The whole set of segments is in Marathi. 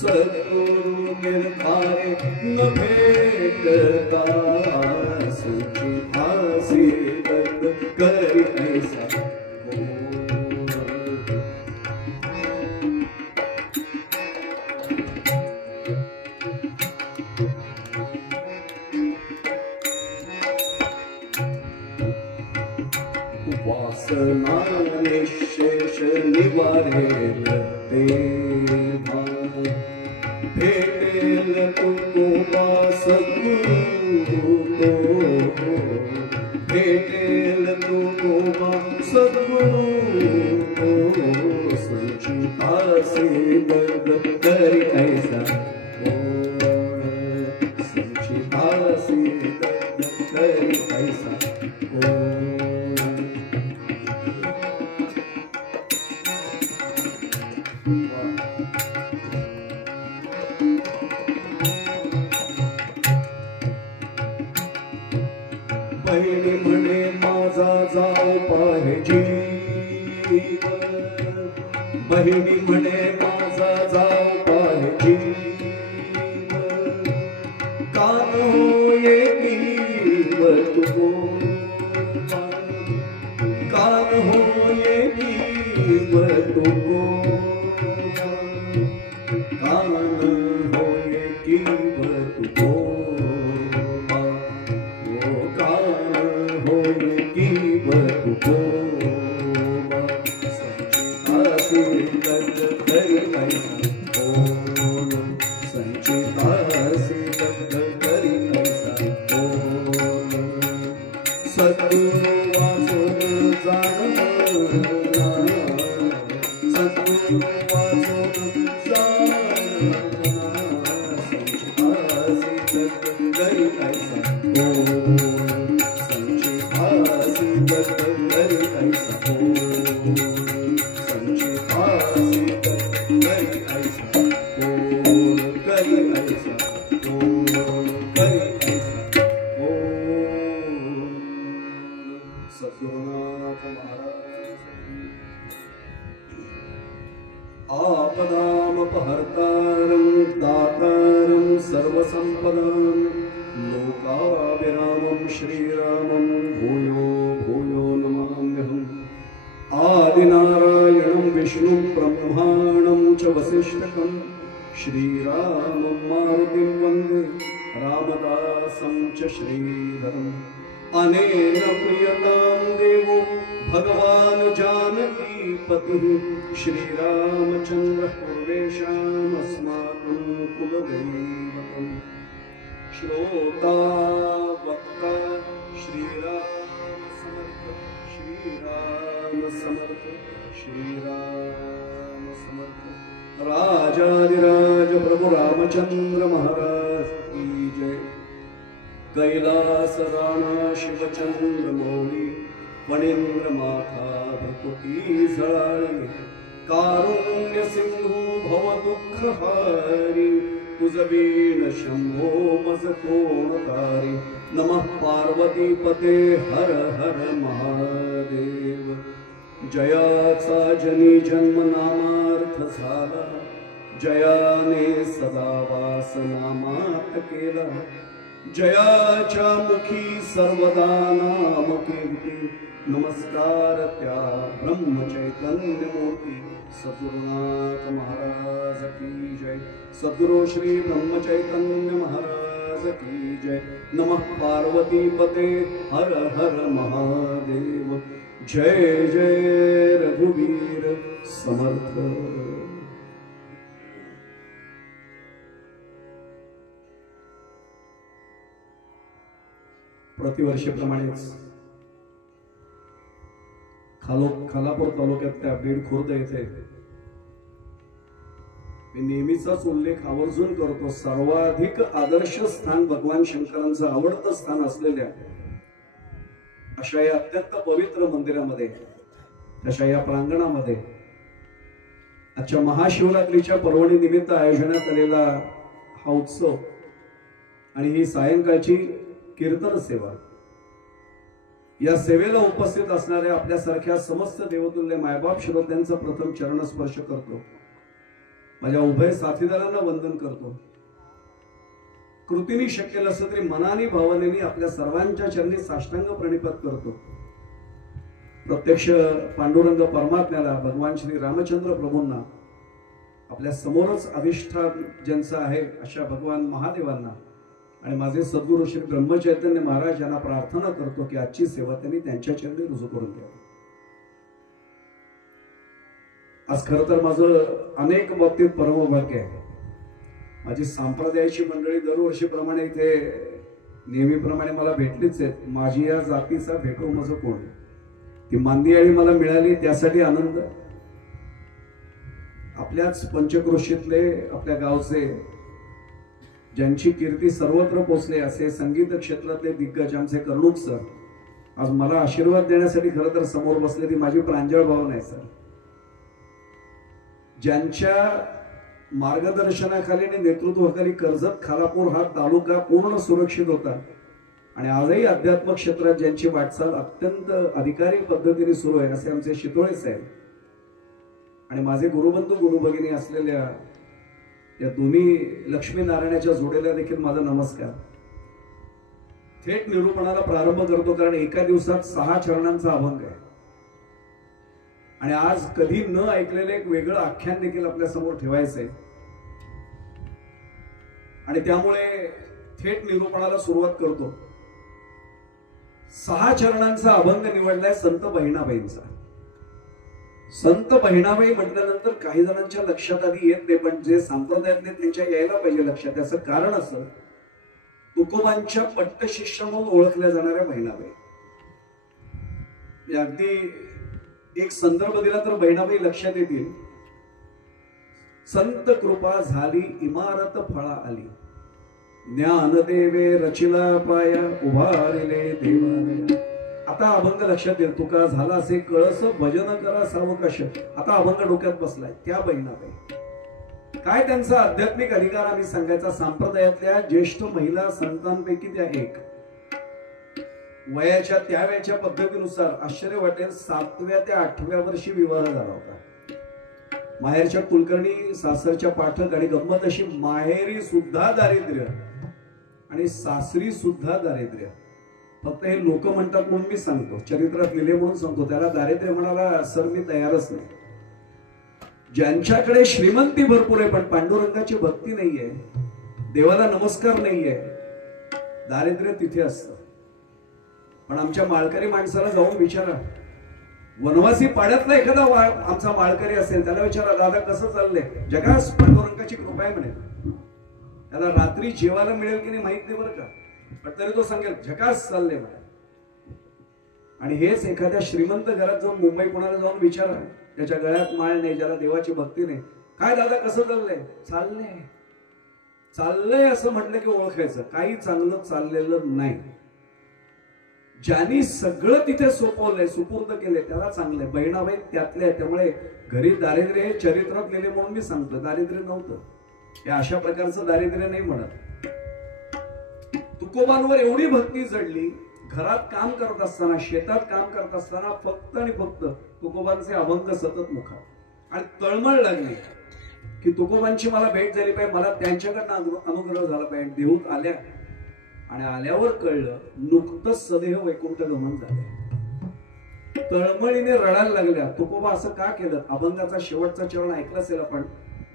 सद्गुरु गुरु निर्धारे न भेटता सच्ची फांसी दर्द करी ऐसा वासना निशेष निवारेल तेव्हा भेटेल तुकोबा सद्गुरु को भेटेल तुकोबा सद्गुरु को संचितासे दर्द करी ऐसा संचितासे दर्द करी ऐसा बहिणी म्हणे माझा जाऊ पाहिजे बहिणी म्हणे माझा जाऊ पाहिजे कान होये की तुको कान होये की तुको कान होये की तुको आपदामपहर्तारं दातारं सर्वसम्पदां लोकाभिरामं श्रीरामं भूयो भूयो नमाम्यहम् आदिनारायणं विष्णुं ब्रह्माणं च वसिष्ठकं श्रीरामं मारुतिं वन्दे रामदासं च श्रीधरम् अनेन प्रियतां देवो भगवान् जानकी पतिः श्रीरामचन्द्र पूर्वेशाम् अस्माकं कुलदैवतम् श्रोता वक्ता श्रीराम समर्थ श्रीराम समर्थ राजाधिराज प्रभु रामचंद्र महाराज की जय। कैलास राणा शिवचंद्र मौली फणींद्र माथा भकुटी झळाळी कारुण्य सिंधू भव दुःख हारी तुझबीन शंभो मज कोणतारी नमः पार्वती पते हर हर महादेव। जयाचा जनी जन्म नामार्थ झाला जयाने सदा वास नामात केला जयाच्या मुखी सर्वदा नाम कीर्ती नमस्कार त्या ब्रह्म चैतन्य मूर्ती सद्गुरुनाथ महाराज की जय। सद्गुरु श्री ब्रह्म चैतन्य महाराज की जय। नमः पार्वती पते हर हर महादेव। जय जय रघुवीर समर्थ। प्रतिवर्षीप्रमाणेच खालापूर तालुक्यातल्या बीड खुर्द येथे मी नेहमीचाच उल्लेख आवर्जून करतो, सर्वाधिक आदर्श स्थान भगवान शंकरांचं आवडतं स्थान असलेल्या अशा या अत्यंत पवित्र मंदिरामध्ये, अशा या प्रांगणामध्ये आजच्या महाशिवरात्रीच्या पर्वणी निमित्त आयोजनात आलेला हा उत्सव आणि ही सायंकाळची कीर्तन सेवा, या सेवेला उपस्थित असणाऱ्या आपल्यासारख्या समस्त देवतुल्य मायबाप श्रोत्यांचा प्रथम चरण स्पर्श करतो, माझ्या उभय साथीदारांना वंदन करतो। कृतीने शक्य नसलं तरी मनाने भावनेने आपल्या सर्वांच्या चरणी साष्टांग प्रणिपात करतो. प्रत्यक्ष पांडुरंग परमात्म्याला, भगवान श्री रामचंद्र प्रभूंना, आपल्या समोरच अधिष्ठान ज्यांचं आहे अशा भगवान महादेवांना आणि माझे सद्गुरू श्री ब्रह्मचैतन्य महाराज यांना प्रार्थना करतो की आजची सेवा त्यांनी त्यांच्या चरणी रुजू करून द्यावी. आज खरं तर माझं अनेक बाबतीत परमभाग्य आहे. माझी संप्रदायाची मंडळी दरवर्षीप्रमाणे इथे नेहमीप्रमाणे मला भेटलीच आहेत. माझी या जातीचा भेटू माझं कोण, ती मांदियाळी मला मिळाली त्यासाठी आनंद. आपल्याच पंचक्रोशीतले, आपल्या गावचे, ज्यांची कीर्ती सर्वत्र पोचले असे संगीत क्षेत्रातले दिग्गज आमचे कर्णूक सर आज मला आशीर्वाद देण्यासाठी खरं तर समोर बसले. ती माझी प्रांजळ भावना आहे सर. ज्यांच्या मार्गदर्शनाखाली आणि नेतृत्वाखाली कर्जत, खालापूर हा तालुका पूर्ण सुरक्षित होता आणि आजही अध्यात्म क्षेत्रात ज्यांची वाटचाल अत्यंत अधिकारी पद्धतीने सुरू आहे असे आमचे शितोळे साहेब आणि माझे गुरुबंधू गुरुभगिनी असलेल्या या दोन्ही लक्ष्मीनारायणाच्या जोडीला देखील माझा नमस्कार. थेट निरूपणाला प्रारंभ करतो कारण एका दिवसात 6 चरणांचा अभंग आहे आणि आज कधी न ऐकलेलं एक वेगळं आख्यान देखील आपल्या समोर ठेवायचंय आणि त्यामुळे थेट निरूपणाला सुरुवात करतो. 6 चरणांचा अभंग निवडलाय संत बहिणाबाईंचा. संत बहिणाबाई म्हटल्यानंतर काही जणांच्या लक्षात आधी येत नाही, पण जे संप्रदायातले त्यांच्या यायला पाहिजे लक्षात. त्याचं कारण असं, तुकोबांच्या पट्टशिष्य म्हणून ओळखल्या जाणाऱ्या बहिणाबाई. अगदी एक संदर्भ दिला तर बहिणाबाई लक्षात येतील. संत कृपा झाली इमारत फळा आली, ज्ञानदेवे रचिला पाया उभारिले देवालया. आता अभंग लक्षात येईल. तुका झाला असे कळस भजन करा सावकाश. आता अभंग डोक्यात बसलाय. त्या बहिणाबाई काय त्यांचा आध्यात्मिक अधिकार आम्ही सांगायचा. संप्रदायातल्या ज्येष्ठ महिला संतांपैकी त्या एक. वयाच्या त्यावेळच्या पद्धतीनुसार आश्चर्य वाटेल 7व्या ते 8व्या वर्षी विवाह झाला होता. माहेरच्या कुलकर्णी, सासरच्या पाठक आणि गंमत अशी माहेरी सुद्धा दारिद्र्य आणि सासरी सुद्धा दारिद्र्य. फक्त हे लोक म्हणतात म्हणून मी सांगतो, चरित्रात लिहिले म्हणून सांगतो. त्याला दारिद्र्य म्हणाला सर मी तयारच नाही. ज्यांच्याकडे श्रीमंती भरपूर आहे पण पांडुरंगाची भक्ती नाहीये, देवाला नमस्कार नाहीये, दारिद्र्य तिथे असतं. पण आमच्या माळकरी माणसाला जाऊन विचारा, वनवासी पाड्यातला एखादा आमचा माळकरी असेल त्याला विचारा, दादा कसं चाललंय, जगास पांडुरंगाची कृपा आहे म्हणे. त्याला रात्री जेवायला मिळेल की नाही माहित नाही बरं का, पण तरी तो सांगेल झकास चालले म्हणे. आणि हेच एखाद्या श्रीमंत घरात जाऊन मुंबई पुण्याला जाऊन विचारा, त्याच्या गळ्यात माळ नाही, ज्याला देवाची भक्ती नाही, काय दादा कसं चाललंय, चाललंय चाललंय असं म्हटलं की ओळखायचं काही चांगलं चाललेलं नाही. ज्यांनी सगळं तिथे सोपवलंय, सुपूर्द केलंय त्याला चांगलंय. बहिणाबाई त्यातले. त्यामुळे घरी दारिद्र्य हे चरित्रात लिहिले म्हणून मी सांगतो, दारिद्र्य नव्हतं. हे अशा प्रकारचं दारिद्र्य नाही म्हणत. तुकोबांवर एवढी भक्ती जडली, घरात काम करत असताना, शेतात काम करत असताना फक्त आणि फक्त तुकोबांचे अभंग सतत मुखात. आणि तळमळ लागली की तुकोबांची मला भेट झाली पाहिजे, मला त्यांच्याकडनं अनुग्रह झाला पाहिजे. देहूत आल्या आणि आल्यावर कळलं नुकतंच सदेह वैकुंठ गमन झाले. तळमळीने रडायला लागल्या. तुकोबा असं का केलं. अभंगाचा शेवटचा चरण ऐकला असेल आपण.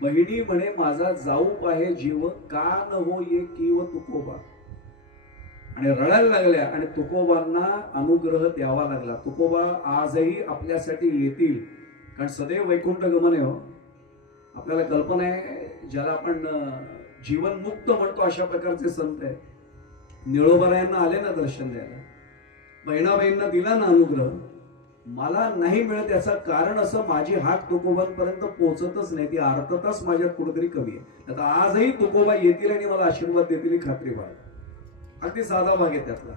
बहिणी म्हणे माझा जाऊ पाहे जीव, का न हो ये कीव तुकोबा. आणि रडायला लागल्या आणि तुकोबांना अनुग्रह द्यावा लागला. तुकोबा आजही आपल्यासाठी येतील, कारण सदैव वैकुंठ गमन आहे. हो, आपल्याला कल्पना आहे, ज्याला आपण जीवन मुक्त म्हणतो अशा प्रकारचे संत आहे. निळोबारायांना आले ना दर्शन द्यायला, बहिणाबाईंना दिला ना अनुग्रह. मला नाही मिळत याचं कारण असं, माझी हाक तुकोबांपर्यंत पोहोचतच नाही, ती अर्थताच माझ्यात कुठेतरी कमी आहे. आता आजही तुकोबा येतील आणि मला आशीर्वाद देतील ही खात्री बाळगा. अगदी साधा भाग आहे त्यातला.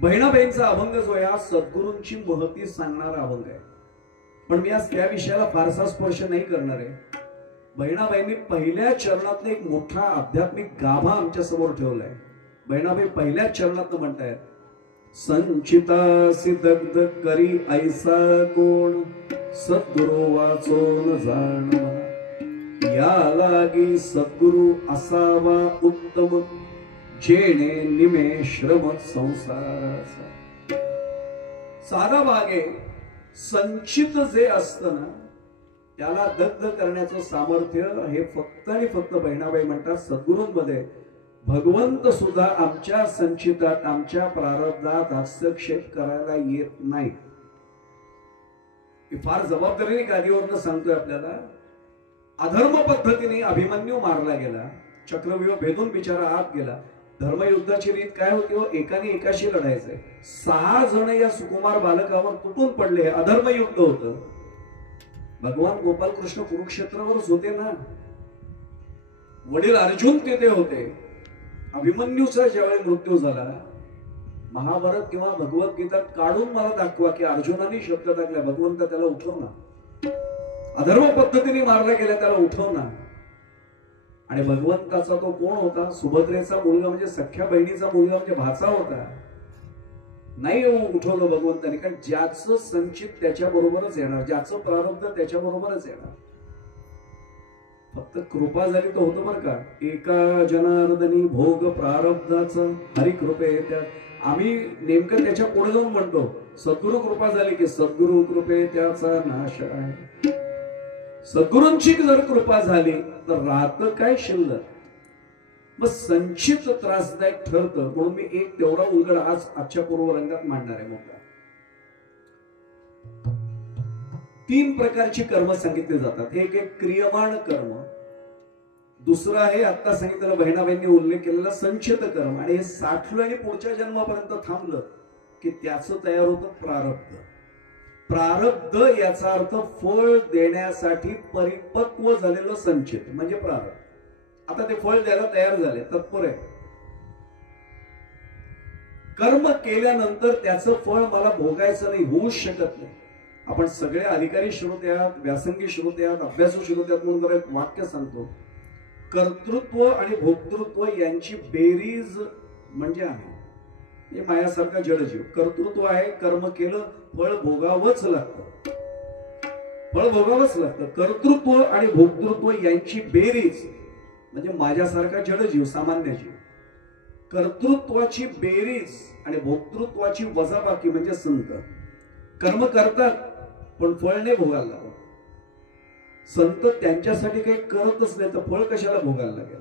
बहिणाबाईंचा अभंग जो आहे हा सद्गुरूंची महती सांगणारा अभंग आहे. पण मी आज त्या विषयाला फारसा स्पर्श नाही करणार आहे. बहिणाबाईंनी पहिल्या चरणातला एक मोठा आध्यात्मिक गाभा आमच्या समोर ठेवलाय. बहिणाबाई पहिल्याच चरणात म्हणतायत, संचितासी दग्ध करी ऐसा कोण, सद्गुरु वाचोन जाण या लागी सद्गुरु असावा उत्तम, जेणे निमे श्रम संसाराचा. साधा भाग आहे. संचित जे असतं ना त्याला दग्ध करण्याचं सामर्थ्य हे फक्त आणि फक्त बहिणाबाई म्हणतात सद्गुरूंमध्ये. भगवंत सुद्धा आमच्या संचितात आमच्या प्रारब्धात हस्तक्षेप करायला येत नाही. फार जबाबदारीने गादीवरनं सांगतोय आपल्याला. अधर्म पद्धतीने अभिमन्यू मारला गेला, चक्रव्यूह भेदून बिचारा आत गेला. धर्मयुद्धाची रीत काय होती हो? एकाने एकाशी लढायचंय. 6 जण या सुकुमार बालकावर तुटून पडले. हे अधर्मयुद्ध होतं. भगवान गोपालकृष्ण कुरुक्षेत्रावरच होते ना. वडील अर्जुन तिथे होते. अभिमन्यूचा ज्यावेळी मृत्यू झाला, महाभारत किंवा भगवद्गीता काढून मला दाखवा की अर्जुनाने शब्द टाकला भगवंत त्याला उठव ना. अधर्म पद्धतीने मारला गेला त्याला उठव ना. आणि भगवंताचा तो कोण होता? सुभद्रेचा मुलगा म्हणजे सख्या बहिणीचा मुलगा म्हणजे भाचा होता. नाही उठवलं भगवंताने, कारण ज्याचं संचित त्याच्या बरोबरच येणार, ज्याचं प्रारब्ध त्याच्या बरोबरच येणार. फक्त कृपा झाली तर होतं बरं का. एका जनार्दनी भोग प्रारब्धाचं हरी कृपे त्या. आम्ही नेमकं त्याच्या पुढे जाऊन म्हणतो सद्गुरु कृपा झाली की सद्गुरु कृपे त्याचा नाश आहे. सद्गुरूंची जर कृपा झाली तर राहतं काय शिल्लक. मग संचित त्रासदायक ठरतं. म्हणून मी एक तेवढा उलगड आजच्या पूर्व रंगात मांडणार आहे. मोठा 3 प्रकारची कर्म सांगितली जातात. एक क्रियमाण कर्म, दुसरं आहे आता सांगितलेलं बहिणाबाईंनी उल्लेख केलेला संचित कर्म, आणि हे साठलं आणि पुढच्या जन्मापर्यंत थांबलं की त्याचं तयार होतं प्रारब्ध. प्रारब्ध याचा अर्थ फळ देण्यासाठी परिपक्व झालेलं संचित म्हणजे प्रारब्ध. आता ते फळ द्यायला तयार झाले, तत्पर आहे. कर्म केल्यानंतर त्याचं फळ मला भोगायचं नाही, होऊच शकत नाही. आपण सगळे अधिकारी श्रोते आहात, व्यासंगी श्रोते आहात, अभ्यासू श्रोते आहात म्हणून जरा एक वाक्य सांगतो. कर्तृत्व आणि भोक्तृत्व यांची बेरीज म्हणजे आहे हे मायासारखा जडजीव. कर्तृत्व आहे, कर्म केलं फळ भोगावंच लागतं, फळ भोगावंच लागतं. कर्तृत्व आणि भोक्तृत्व यांची बेरीज म्हणजे माझ्यासारखा जडजीव, सामान्य जीव. कर्तृत्वाची बेरीज आणि भोक्तृत्वाची वजाबाकी म्हणजे संत. कर्म करतात पण फळ नाही भोगायला लागत. संत त्यांच्यासाठी काही करतच नाही तर फळ कशाला भोगायला लागेल.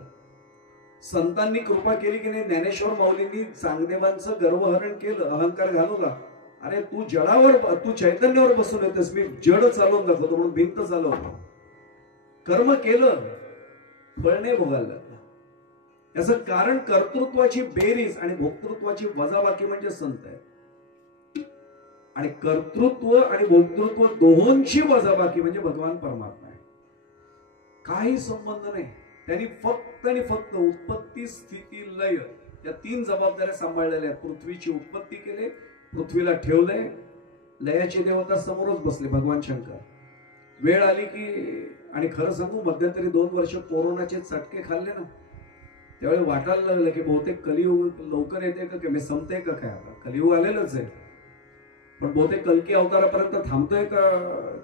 संतांनी कृपा केली की नाही. ज्ञानेश्वर माऊलींनी चांगदेवांचं गर्वहरण केलं, अहंकार घालवला. अरे तू जडावर, तू चैतन्यावर बसून येतेस, मी जड चालवून दाखवतो म्हणून भिंत चालवतो. कर्म केलं फळ नाही भोगायला लागलं. याचं कारण कर्तृत्वाची बेरीज आणि भोक्तृत्वाची वजाबाकी म्हणजे संत आहे. आणि कर्तृत्व आणि भोक्तृत्व दोहोंची वजाबाकी म्हणजे भगवान परमात्मा आहे. काही संबंध नाही. त्यांनी फक्त आणि फक्त उत्पत्ती स्थिती लय या 3 जबाबदाऱ्या सांभाळलेल्या आहेत. पृथ्वीची उत्पत्ती केली, पृथ्वीला ठेवलंय, लयाचे देवता समोरच बसले भगवान शंकर. वेळ आली की, आणि खरं सांगू मध्यंतरी 2 वर्ष कोरोनाचे चटके खाल्ले ना, त्यावेळी वाटायला लागलं की बहुतेक कलियुग लवकर येते का, मी संपते का काय. आता कलियुग आलेलंच आहे पण बहुतेक कल्की अवतारापर्यंत थांबतोय का.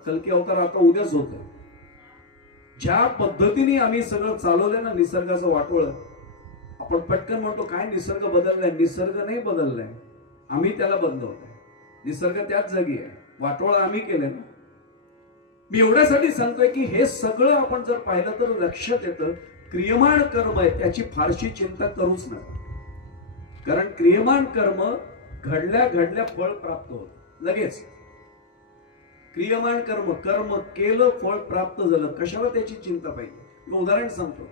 कल्की अवतार आता उद्याच होतोय. ज्या पद्धतीने आम्ही सगळं चालवलंय ना निसर्गाचं वाटोळ, आपण पटकन म्हणतो काय निसर्ग बदललाय. निसर्ग नाही बदललाय, आम्ही त्याला बदलवलंय. निसर्ग त्याच जागी आहे, वाटोळ आम्ही केले ना. मी एवढ्यासाठी सांगतोय की हे सगळं आपण जर पाहिलं तर लक्षात येतं क्रियमाण कर्म आहे त्याची फारशी चिंता करूच नका. कारण क्रियमाण कर्म घडल्या घडल्या फळ प्राप्त होत लगेच. क्रियमाण कर्म, कर्म केलं फळ प्राप्त झालं, कशाला त्याची चिंता पाहिजे. मी उदाहरण सांगतो.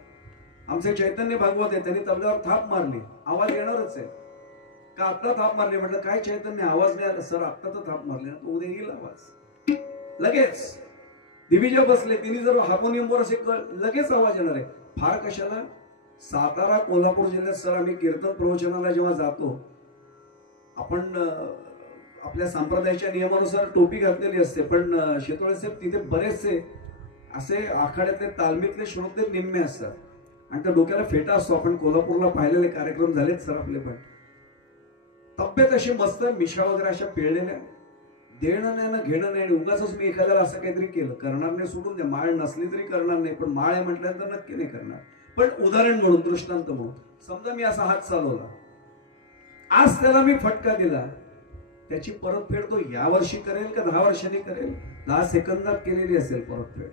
आमचे चैतन्य भागवत आहे, त्यांनी तबल्यावर थाप मारली, आवाज येणारच आहे का. आत्ता थाप मारली म्हटलं काय चैतन्य आवाज नाही आला. सर आत्ता तर थाप मारली ना, तो उद्या येईल आवाज लगेच. दिविजा बसले, तिने जर हार्मोनियमवर असे लगेच आवाज येणार आहे. फार कशाला. सातारा कोल्हापूर जिल्ह्यात सर आम्ही कीर्तन प्रवचनाला जेव्हा जातो, आपण आपल्या संप्रदायाच्या नियमानुसार टोपी घातलेली असते, पण शेतोळे साहेब तिथे बरेचसे असे आखाड्यातले तालमीतले श्रोते निम्मे असतात आणि त्या डोक्याला फेटा असतो. आपण कोल्हापूरला पाहिलेले कार्यक्रम झालेत सर आपले. पण तब्येत अशी मस्त, मिशा वगैरे अशा पिळलेल्या, देणं नाही ना घेणं नाही. उगाच मी एखाद्याला असं काहीतरी केलं, करणार नाही सोडून द्या, माळ नसली तरी करणार नाही, पण माळ आहे म्हटल्यानंतर नक्की नाही करणार. पण उदाहरण म्हणून, दृष्टांत म्हणून, समजा मी असा हात चालवला, आज त्याला मी फटका दिला, त्याची परतफेड तो या वर्षी करेल का 10 वर्षांनी करेल? 10 सेकंदात केलेली असेल परतफेड.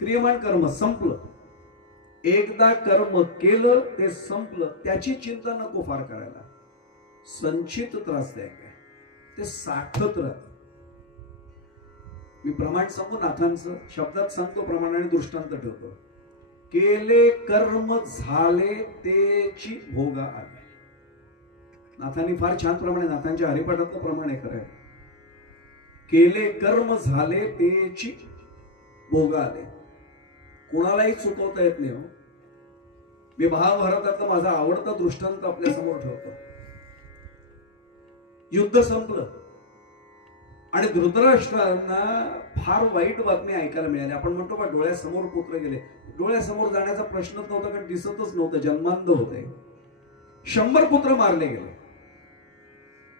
क्रियमान कर्म संपलं. एकदा कर्म केलं ते संपलं, त्याची चिंता नको फार करायला. संचित त्रासदायक आहे, ते साठत राहत. मी प्रमाण सांगू नाथांचं, शब्दात सांगतो प्रमाण आणि दृष्टांत ठेवतो. केले कर्म झाले तेची भोगा आले. नाथांनी फार छान प्रमाणे, नाथांच्या हरिपाठातलं प्रमाण आहे खरं. केले कर्म झाले तेची भोगा आले. कोणालाही चुकवता येत नाही. मी महाभारतातला माझा आवडता दृष्टांत आपल्या समोर ठेवतो. युद्ध संपलं आणि धृतराष्ट्रांना फार वाईट बातमी ऐकायला मिळाली. आपण म्हणतो का डोळ्यासमोर पुत्र गेले. डोळ्यासमोर जाण्याचा प्रश्नच नव्हता, कारण दिसतच नव्हतं, जन्मांध होते. 100 पुत्र मारले गेले.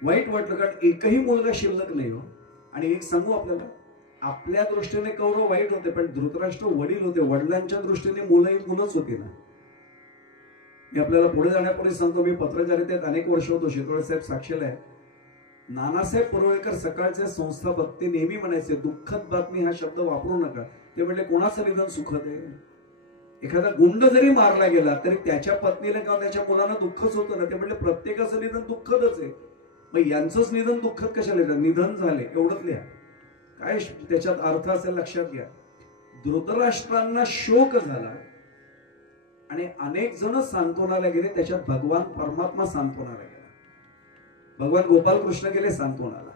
वाईट वाटलं, कारण एकही मुलगा शिल्लक नाही हो. आणि एक सांगू आपल्याला, आपल्या दृष्टीने कौरव वाईट होते, पण धृतराष्ट्र वडील होते. वडिलांच्या दृष्टीने मुलंही मुलंच होती ना. मी आपल्याला पुढे जाण्यापूर्वी सांगतो, मी पत्रकारितेत अनेक वर्ष होतो, शितोळे साहेब साक्षीला आहे. नानासाहेब पुरवळेकर सकाळचे संस्थापक, ते नेहमी म्हणायचे दुःखद बातमी हा शब्द वापरू नका. ते म्हणले कोणाचं निधन सुखद आहे? एखादा गुंड जरी मारला गेला तरी त्याच्या पत्नीला किंवा त्याच्या मुलांना दुःखच होतं ना. ते म्हणले प्रत्येकाचं निधन दुःखदच आहे, मग यांचंच निधन दुःखद कशाला येतं? निधन झाले एवढंच लिहा, काय त्याच्यात अर्थ असेल लक्षात घ्या. धृतराष्ट्रांना शोक झाला आणि अनेक जण सांत्वनाला गेले. त्याच्यात भगवान परमात्मा सांत्वनाला गेला. भगवान गोपालकृष्ण गेले सांत्वनाला.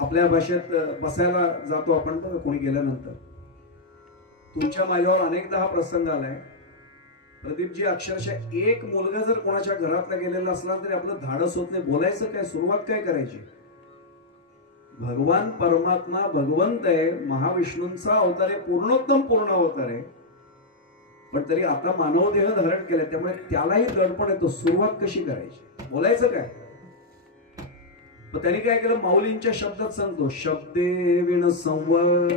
आपल्या भाषेत बसायला जातो आपण बघा कोणी गेल्यानंतर. तुमच्या माझ्यावर अनेकदा हा प्रसंग आलाय प्रदीपजी. अक्षरशः एक मुलगा जर कोणाच्या घरातला गेलेला असला तरी आपलं धाडस होत नाही. बोलायचं काय, सुरुवात काय करायची? भगवान परमात्मा भगवंत आहे, महाविष्णूंचा अवतार आहे, पूर्णोत्तम पूर्ण अवतार आहे, पण तरी आता मानव देह धारण केलाय, त्यामुळे त्यालाही दडपण येतो. सुरुवात कशी करायची, बोलायचं काय? पण त्यांनी काय केलं, माऊलींच्या शब्दात सांगतो, शब्दे विण संवाद.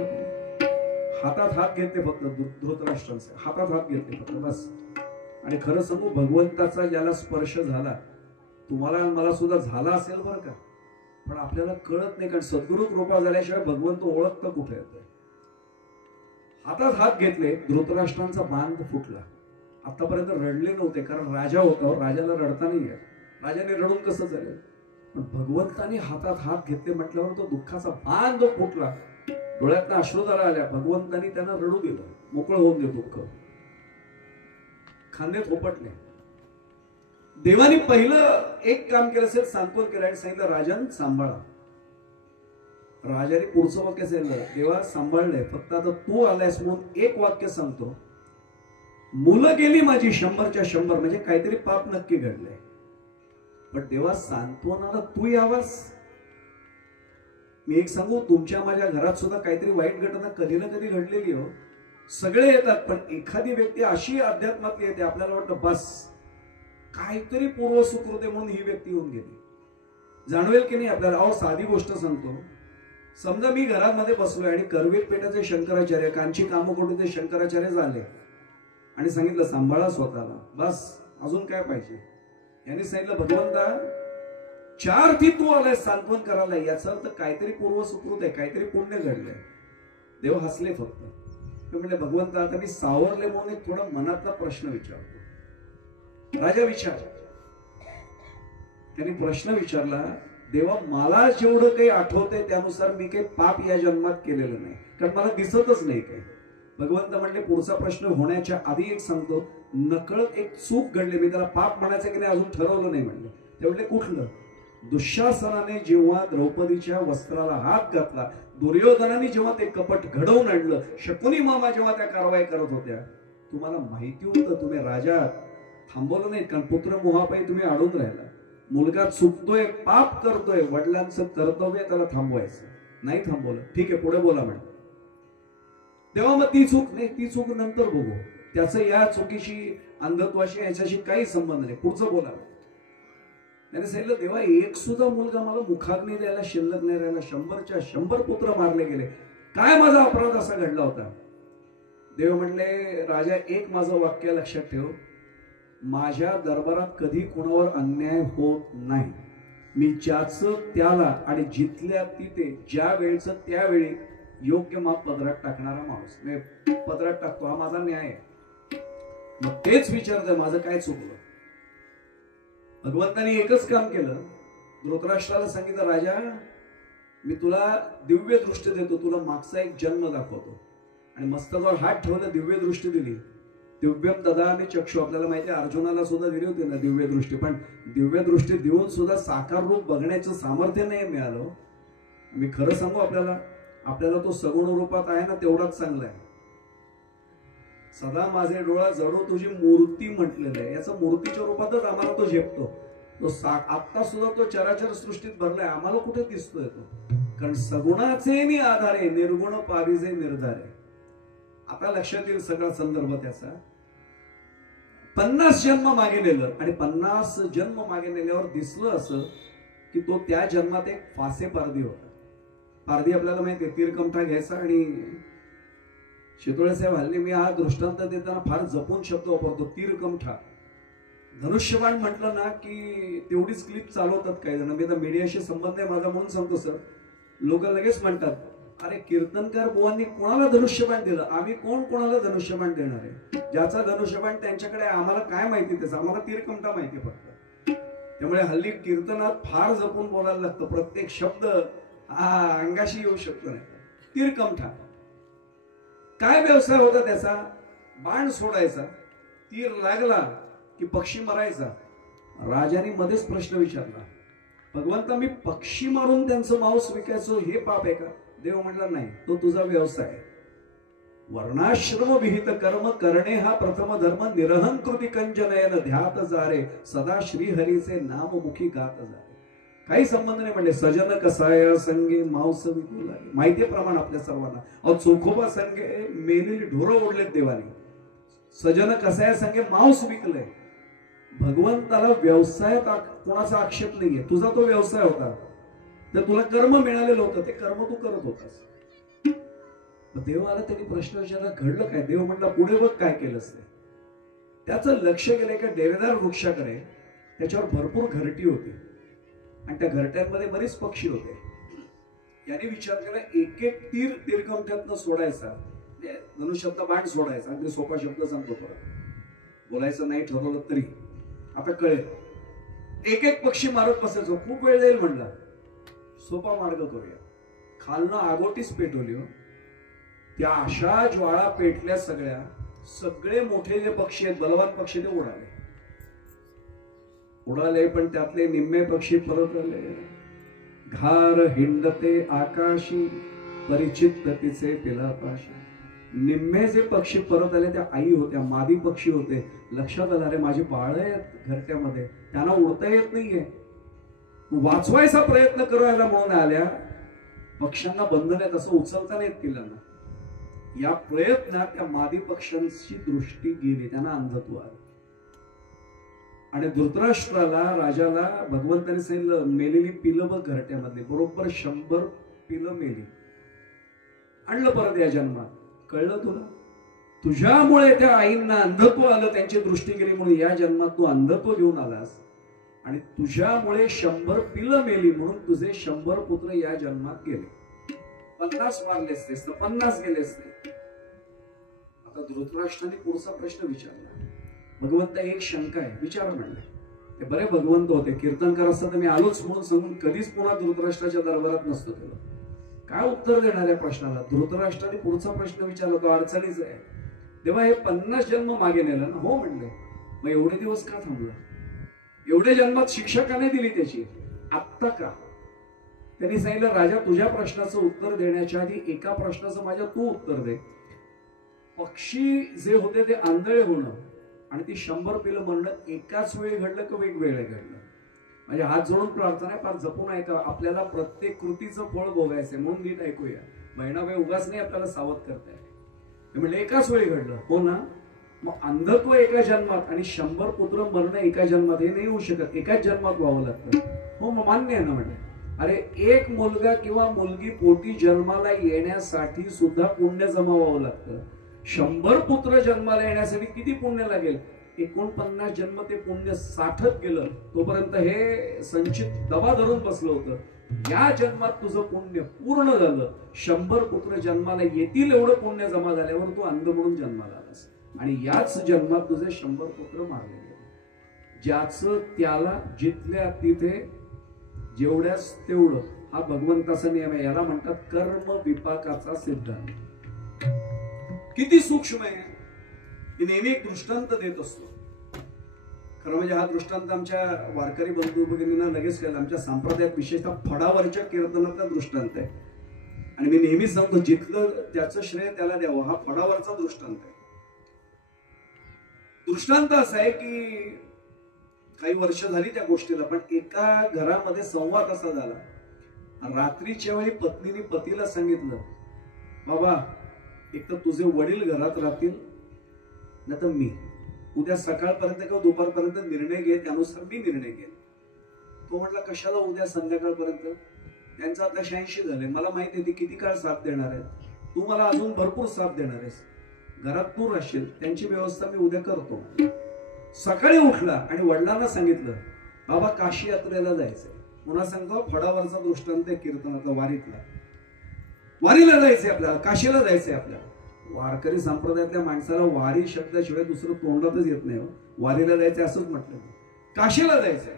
हातात हात घेतले फक्त धृतराष्ट्रांचे, हातात हात घेतले फक्त बस. आणि खरं सांगू, भगवंताचा ज्याला स्पर्श झाला, तुम्हाला मला सुद्धा झाला असेल बरं का, पण आपल्याला कळत नाही, कारण सद्गुरु कृपा झाल्याशिवाय भगवंत ओळखता कुठे येतोय. हातात हात घेतले, धृतराष्ट्रांचा बांध फुटला. आतापर्यंत रडले नव्हते, कारण राजा होता, राजाला रडता नाही येत. राजाने रडून कसं चालेल, पण भगवंताने हातात हात घेतले म्हटल्यावर तो दुःखाचा बांध फुटला. डोळ्यातनं अश्रुधारा आल्या. भगवंतानी त्यांना रडू दिलं, मोकळं होऊन दे दुःख. खांदे थोपटले. देवानी पहिलं एक काम केलं असेल, सांत्वन केलं आणि सांगितलं राजन सांभाळा. राजाने पुढचं वाक्य सांगितलं, देवा सांभाळलंय, फक्त आता तू आलायस म्हणून एक वाक्य सांगतो, मुलं गेली माझी 100च्या 100, म्हणजे काहीतरी पाप नक्की घडलंय, पण देवा सांत्वनाला तू यावास. मी एक सांगू, तुमच्या माझ्या घरात सुद्धा काहीतरी वाईट घटना कधी ना कधी घडलेली हो. सगळे येतात, पण एखादी व्यक्ती अशी अध्यात्मातली येते, आपल्याला वाटतं बस काहीतरी पूर्वसुकृत म्हणून ही व्यक्ती होऊन गेली. जाणवेल की नाही आपल्याला? अहो साधी गोष्ट सांगतो. समजा मी घरामध्ये बसलोय आणि करवीर पेठाचे शंकराचार्य, कांची कामकोटीचे शंकराचार्य झाले आणि सांगितलं सांभाळा स्वतःला, बस अजून काय पाहिजे. यांनी सांगितलं भगवंता 4 थी तू आलाय सांत्वन करायला, याचा अर्थ काहीतरी पूर्वसुकृत आहे, काहीतरी पुण्य घडलंय. देव हसले फक्त. ते म्हणले भगवंता आता मी सावरले म्हणून एक थोडा मनातला प्रश्न विचारतो. राजा विचार. त्यांनी प्रश्न विचारला, देवा मला जेवढं काही आठवतंय त्यानुसार मी काही पाप या जन्मात केलेलं नाही, कारण मला दिसतच नाही काही. भगवंत म्हणले पुढचा प्रश्न होण्याच्या आधी एक सांगतो, नकळत एक चूक घडली, मी त्याला पाप म्हणायचं की नाही अजून ठरवलं नाही. म्हणले ते म्हणले कुठलं? दुःशासनाने जेव्हा द्रौपदीच्या वस्त्राला हात घातला, दुर्योधनाने जेव्हा ते कपट घडवून आणलं, शकुनी मामा जेव्हा त्या कारवाई करत होत्या, तुम्हाला माहिती होतं तुम्ही राजा थांबवलं नाही, कारण पुत्र मोहापायी तुम्ही अडून राहिला. मुलगा चुकतोय, पाप करतोय, वडिलांचं कर्तव्य त्याला थांबवायचं, नाही थांबवलं. ठीक आहे पुढे बोला म्हणलं. तेव्हा मग ती चूक नाही, ती चूक नंतर बघू, त्याचं या चुकीशी अंधत्वाशी याच्याशी काही संबंध नाही, पुढचं बोला. त्याने सांगितलं, देवा एक सुद्धा मुलगा मला मुखाग्नी द्यायला शिल्लक नाही राहिला, 100च्या 100 पुत्र मारले गेले, काय माझा अपराध असा घडला होता? देव म्हणले, राजा एक माझं वाक्य लक्षात ठेव, माझ्या दरबारात कधी कोणावर अन्याय होत नाही. मी ज्याचं त्याला आणि जिथल्या तिथे ज्या वेळचं त्यावेळी योग्य माप पदरात टाकणारा माणूस, मी पदरात टाकतो, हा माझा न्याय आहे. मग तेच विचारतंय, माझं काय चुकलं? भगवंतानी एकच काम केलं, धृतराष्ट्राला सांगितलं, राजा मी तुला दिव्य दृष्टी देतो, तुला मागचा एक जन्म दाखवतो. आणि मस्तकावर हात ठेवला, दिव्य दृष्टी दिली. दिव्यम ददामि चक्षु, आपल्याला माहिती आहे अर्जुनाला सुद्धा दिली होती ना दिव्य दृष्टी, पण दिव्य दृष्टी देऊन सुद्धा साकार रूप बघण्याचं सामर्थ्य नाही मिळालं. मी खरं सांगू, आपल्याला तो सगुण रूपात आहे ना तेवढाच चांगला आहे. सदा माझे डोळा जडो तुझी मूर्ती म्हटलेलं आहे, याचा मूर्तीच्या रूपातच आम्हाला तो झेपतो. तो आता सुद्धा तो चराचर सृष्टीत भरलाय, आम्हाला कुठे दिसतोय तो? कारण सगुणाचे मी आधारे निर्गुण पारिजे निर्धारे. आता लक्षात येईल सगळा संदर्भ त्याचा. 50 जन्म मागे नेलं आणि 50 जन्म मागे नेल्यावर दिसलं असं की तो त्या जन्मात एक फासे पारधी होता. पारधी आपल्याला माहिती आहे, तीरकमठा घ्यायचा. आणि शितोळे साहेब हल्ली मी हा दृष्टांत देताना फार जपून शब्द वापरतो, तीरकमठा. धनुष्यबाण म्हटलं ना की तेवढीच क्लिप चालवतात काही जण. मी तर मीडियाशी संबंध आहे माझा म्हणून सांगतो सर, लोक लगेच म्हणतात, अरे कीर्तनकार बुवांनी कोणाला धनुष्यबाण दिलं? आम्ही कोणाला धनुष्यबाण देणार आहे? ज्याचा धनुष्यबाण त्यांच्याकडे, आम्हाला काय माहिती त्याचं? आम्हाला तीरकमठा माहिती फक्त. त्यामुळे हल्ली कीर्तनात फार जपून बोलायला लागतं, प्रत्येक शब्द अंगाशी येऊ शकतो नाही. तीरकमठा काय व्यवसाय होता त्याचा? बाण सोडायचा, तीर लागला की पक्षी मारायचा. राजाने मध्येच प्रश्न विचारला, भगवंता मी पक्षी मारून त्यांचं मांस विकायचो, हे पाप आहे का? देव म्हणला, नाही, तो तुझा व्यवसाय. वर्णाश्रम विहित कर्म करणे हा प्रथम धर्म, निरहंकृती कंजनयन ध्यात जारे, सदा श्रीहरीचे नाम मुखी गात जारे. काही संबंध नाही म्हणले. सजन कसाया संगे मांस विकू लागले, माहिती प्रमाण आपल्या सर्वांना. अहो चोखोबा संगे मेलेली ढोरं ओढलेत देवानी, सजन कसाया संगे मांस विकलंय. भगवंताला व्यवसायात कोणाचा आक्षेप नाहीये, तुझा तो व्यवसाय होता, तर तुला कर्म मिळालेलं होतं, ते कर्म तू करत होतास. देवाला त्यांनी प्रश्न विचारला, घडलं काय? देव म्हणला, पुढे बघ काय केलंस ते. त्याचं लक्ष गेलं एका देवदार वृक्षाकडे, त्याच्यावर भरपूर घरटी होती आणि त्या घरट्यांमध्ये बरेच पक्षी होते. याने विचार केला, एक एक तीर तीरकमठ्यातनं सोडायचा, धनुष्यातनं बाण सोडायचा. अगदी सोपा शब्द सांगतो, परत बोलायचं नाही ठरवलं तरी आता कळेल. एक एक पक्षी मारत बसायचो, खूप वेळ जाईल म्हणला. सोपा मार्ग करूया. खालनं आगोटीच पेटवली हो. त्या अशा ज्वाळा पेटल्या सगळ्या, सगळे मोठे जे पक्षी आहेत, बलवान पक्षी, ते उडाले. पण त्यातले निम्मे पक्षी परत आले. घार हिंडते आकाशी, परिचित तिचे पिलापाशी. निम्मे जे पक्षी परत आले त्या आई होत्या, मादी पक्षी होते. लक्षात आलं, अरे माझी बाळ आहेत घरट्यामध्ये, त्यांना उडता येत नाहीये, वाचवायचा प्रयत्न करायला म्हणून आल्या. पक्ष्यांना बंधन आहेत, असं उचलता नाहीत पिलांना. या प्रयत्नात त्या मादी पक्ष्यांची दृष्टी गेली, त्यांना अंधत्व आलं. आणि धृतराष्ट्राला, राजाला भगवंताने सांगितलं, मेलेली पिलं बघ घरट्यामधली. बरोबर 100 पिलं मेली. आणलं परत या जन्मात. कळलं तुला? तुझ्यामुळे त्या आईंना अंधत्व आलं, त्यांची दृष्टी गेली, म्हणून या जन्मात तू अंधत्व घेऊन आलास. आणि तुझ्यामुळे 100 पिलं मेली, म्हणून तुझे 100 पुत्र या जन्मात गेले. 50 मारले असते तर 50 गेले असते. आता धृतराष्ट्राने पुढचा प्रश्न विचारला, भगवंता एक शंका आहे, विचार म्हणले. ते बरे भगवंत होते, कीर्तनकार असतात, मी आलोच म्हणून सांगून कधीच पुन्हा धृतराष्ट्राच्या दरबारात नसतो केलं. काय उत्तर देणार या प्रश्नाला? धृतराष्ट्राने पुढचा प्रश्न विचारला, तो अडचणीच आहे. तेव्हा हे 50 जन्म मागे नेलं ना? हो म्हणले. मग एवढे दिवस का थांबला? एवढ्या जन्मात शिक्षा का नाही दिली त्याची? आत्ता का? त्यांनी सांगितलं, राजा तुझ्या प्रश्नाचं उत्तर देण्याच्या आधी एका प्रश्नाचं माझ्या तू उत्तर दे. पक्षी जे होते ते आंधळे होणं आणि ती 100 पिलं मरणं एकाच वेळी घडलं की वेगवेगळे घडलं? म्हणजे हात जोडून प्रार्थना आहे, फार जपून ऐका. आपल्याला प्रत्येक कृतीचं फळ भोगायचंय, म्हणून नीट ऐकूया. महिनाभर उगाच नाही आपल्याला सावध करताय. म्हणजे एकाच वेळी घडलं, हो ना? मग अंधत्व एका जन्मात आणि 100 पुत्र मरण एका जन्मात, हे नाही होऊ शकत. एकाच जन्मात व्हावं लागतं. हो मग मान्य आहे ना. म्हणजे अरे एक मुलगा किंवा मुलगी पोटी जन्माला येण्यासाठी सुद्धा पुण्य जमा व्हावं लागतं. 100 पुत्र जन्माला येण्यासाठी किती पुण्य लागेल? 49 जन्म ते पुण्य साठत गेलं. तोपर्यंत हे संचित दबा धरून बसलं होतं. या जन्मात तुझं पुण्य पूर्ण झालं. 100 पुत्र जन्माला येतील एवढं पुण्य जमा झाल्यावर तू अंध म्हणून जन्माला आलास आणि याच जन्मात तुझे 100 पुत्र मारले गेले. ज्याचं त्याला जिथल्या तिथे जेवढ्यास तेवढं, हा भगवंताचा नियम आहे. याला म्हणतात कर्म विपाकाचा सिद्धांत. किती सूक्ष्म आहे. की नेहमी एक दृष्टांत देत असतो. खरं म्हणजे हा दृष्टांत आमच्या वारकरी बंधू भगिनींना लगेच कळलं. आमच्या संप्रदायात विशेषतः फडावरच्या कीर्तनाचा दृष्टांत आहे. आणि मी नेहमीच सांगतो जिथलं त्याचं श्रेय त्याला द्यावं. हा फडावरचा दृष्टांत आहे. दृष्टांत असा आहे की काही वर्ष झाली त्या गोष्टीला, पण एका घरामध्ये संवाद असा झाला. रात्रीच्या वेळी पत्नीने पतीला सांगितलं, बाबा एक तर तुझे वडील घरात राहतील, नाही तर मी उद्या सकाळपर्यंत किंवा दुपारपर्यंत निर्णय घे, त्यानुसार मी निर्णय घेईन. तो म्हटला कशाला उद्या संध्याकाळपर्यंत? त्यांचं आता 86 झाले. मला माहिती आहे ती किती काळ साथ देणार आहे. तू मला अजून भरपूर साथ देणार आहेस. घरात तू राहशील, त्यांची व्यवस्था मी उद्या करतो. सकाळी उठला आणि वडिलांना सांगितलं, बाबा काशी यात्रेला जायचंय. पुन्हा सांगतो फडावरचा दृष्टांत कीर्तनाचा, वारीतला. वारीला जायचंय आपल्याला, काशीला जायचंय आपल्याला. वारकरी संप्रदायातल्या माणसाला वारी शब्दाशिवाय दुसरं तोंडातच येत नाही. वारीला जायचंय असंच म्हटलं. काशीला जायचंय.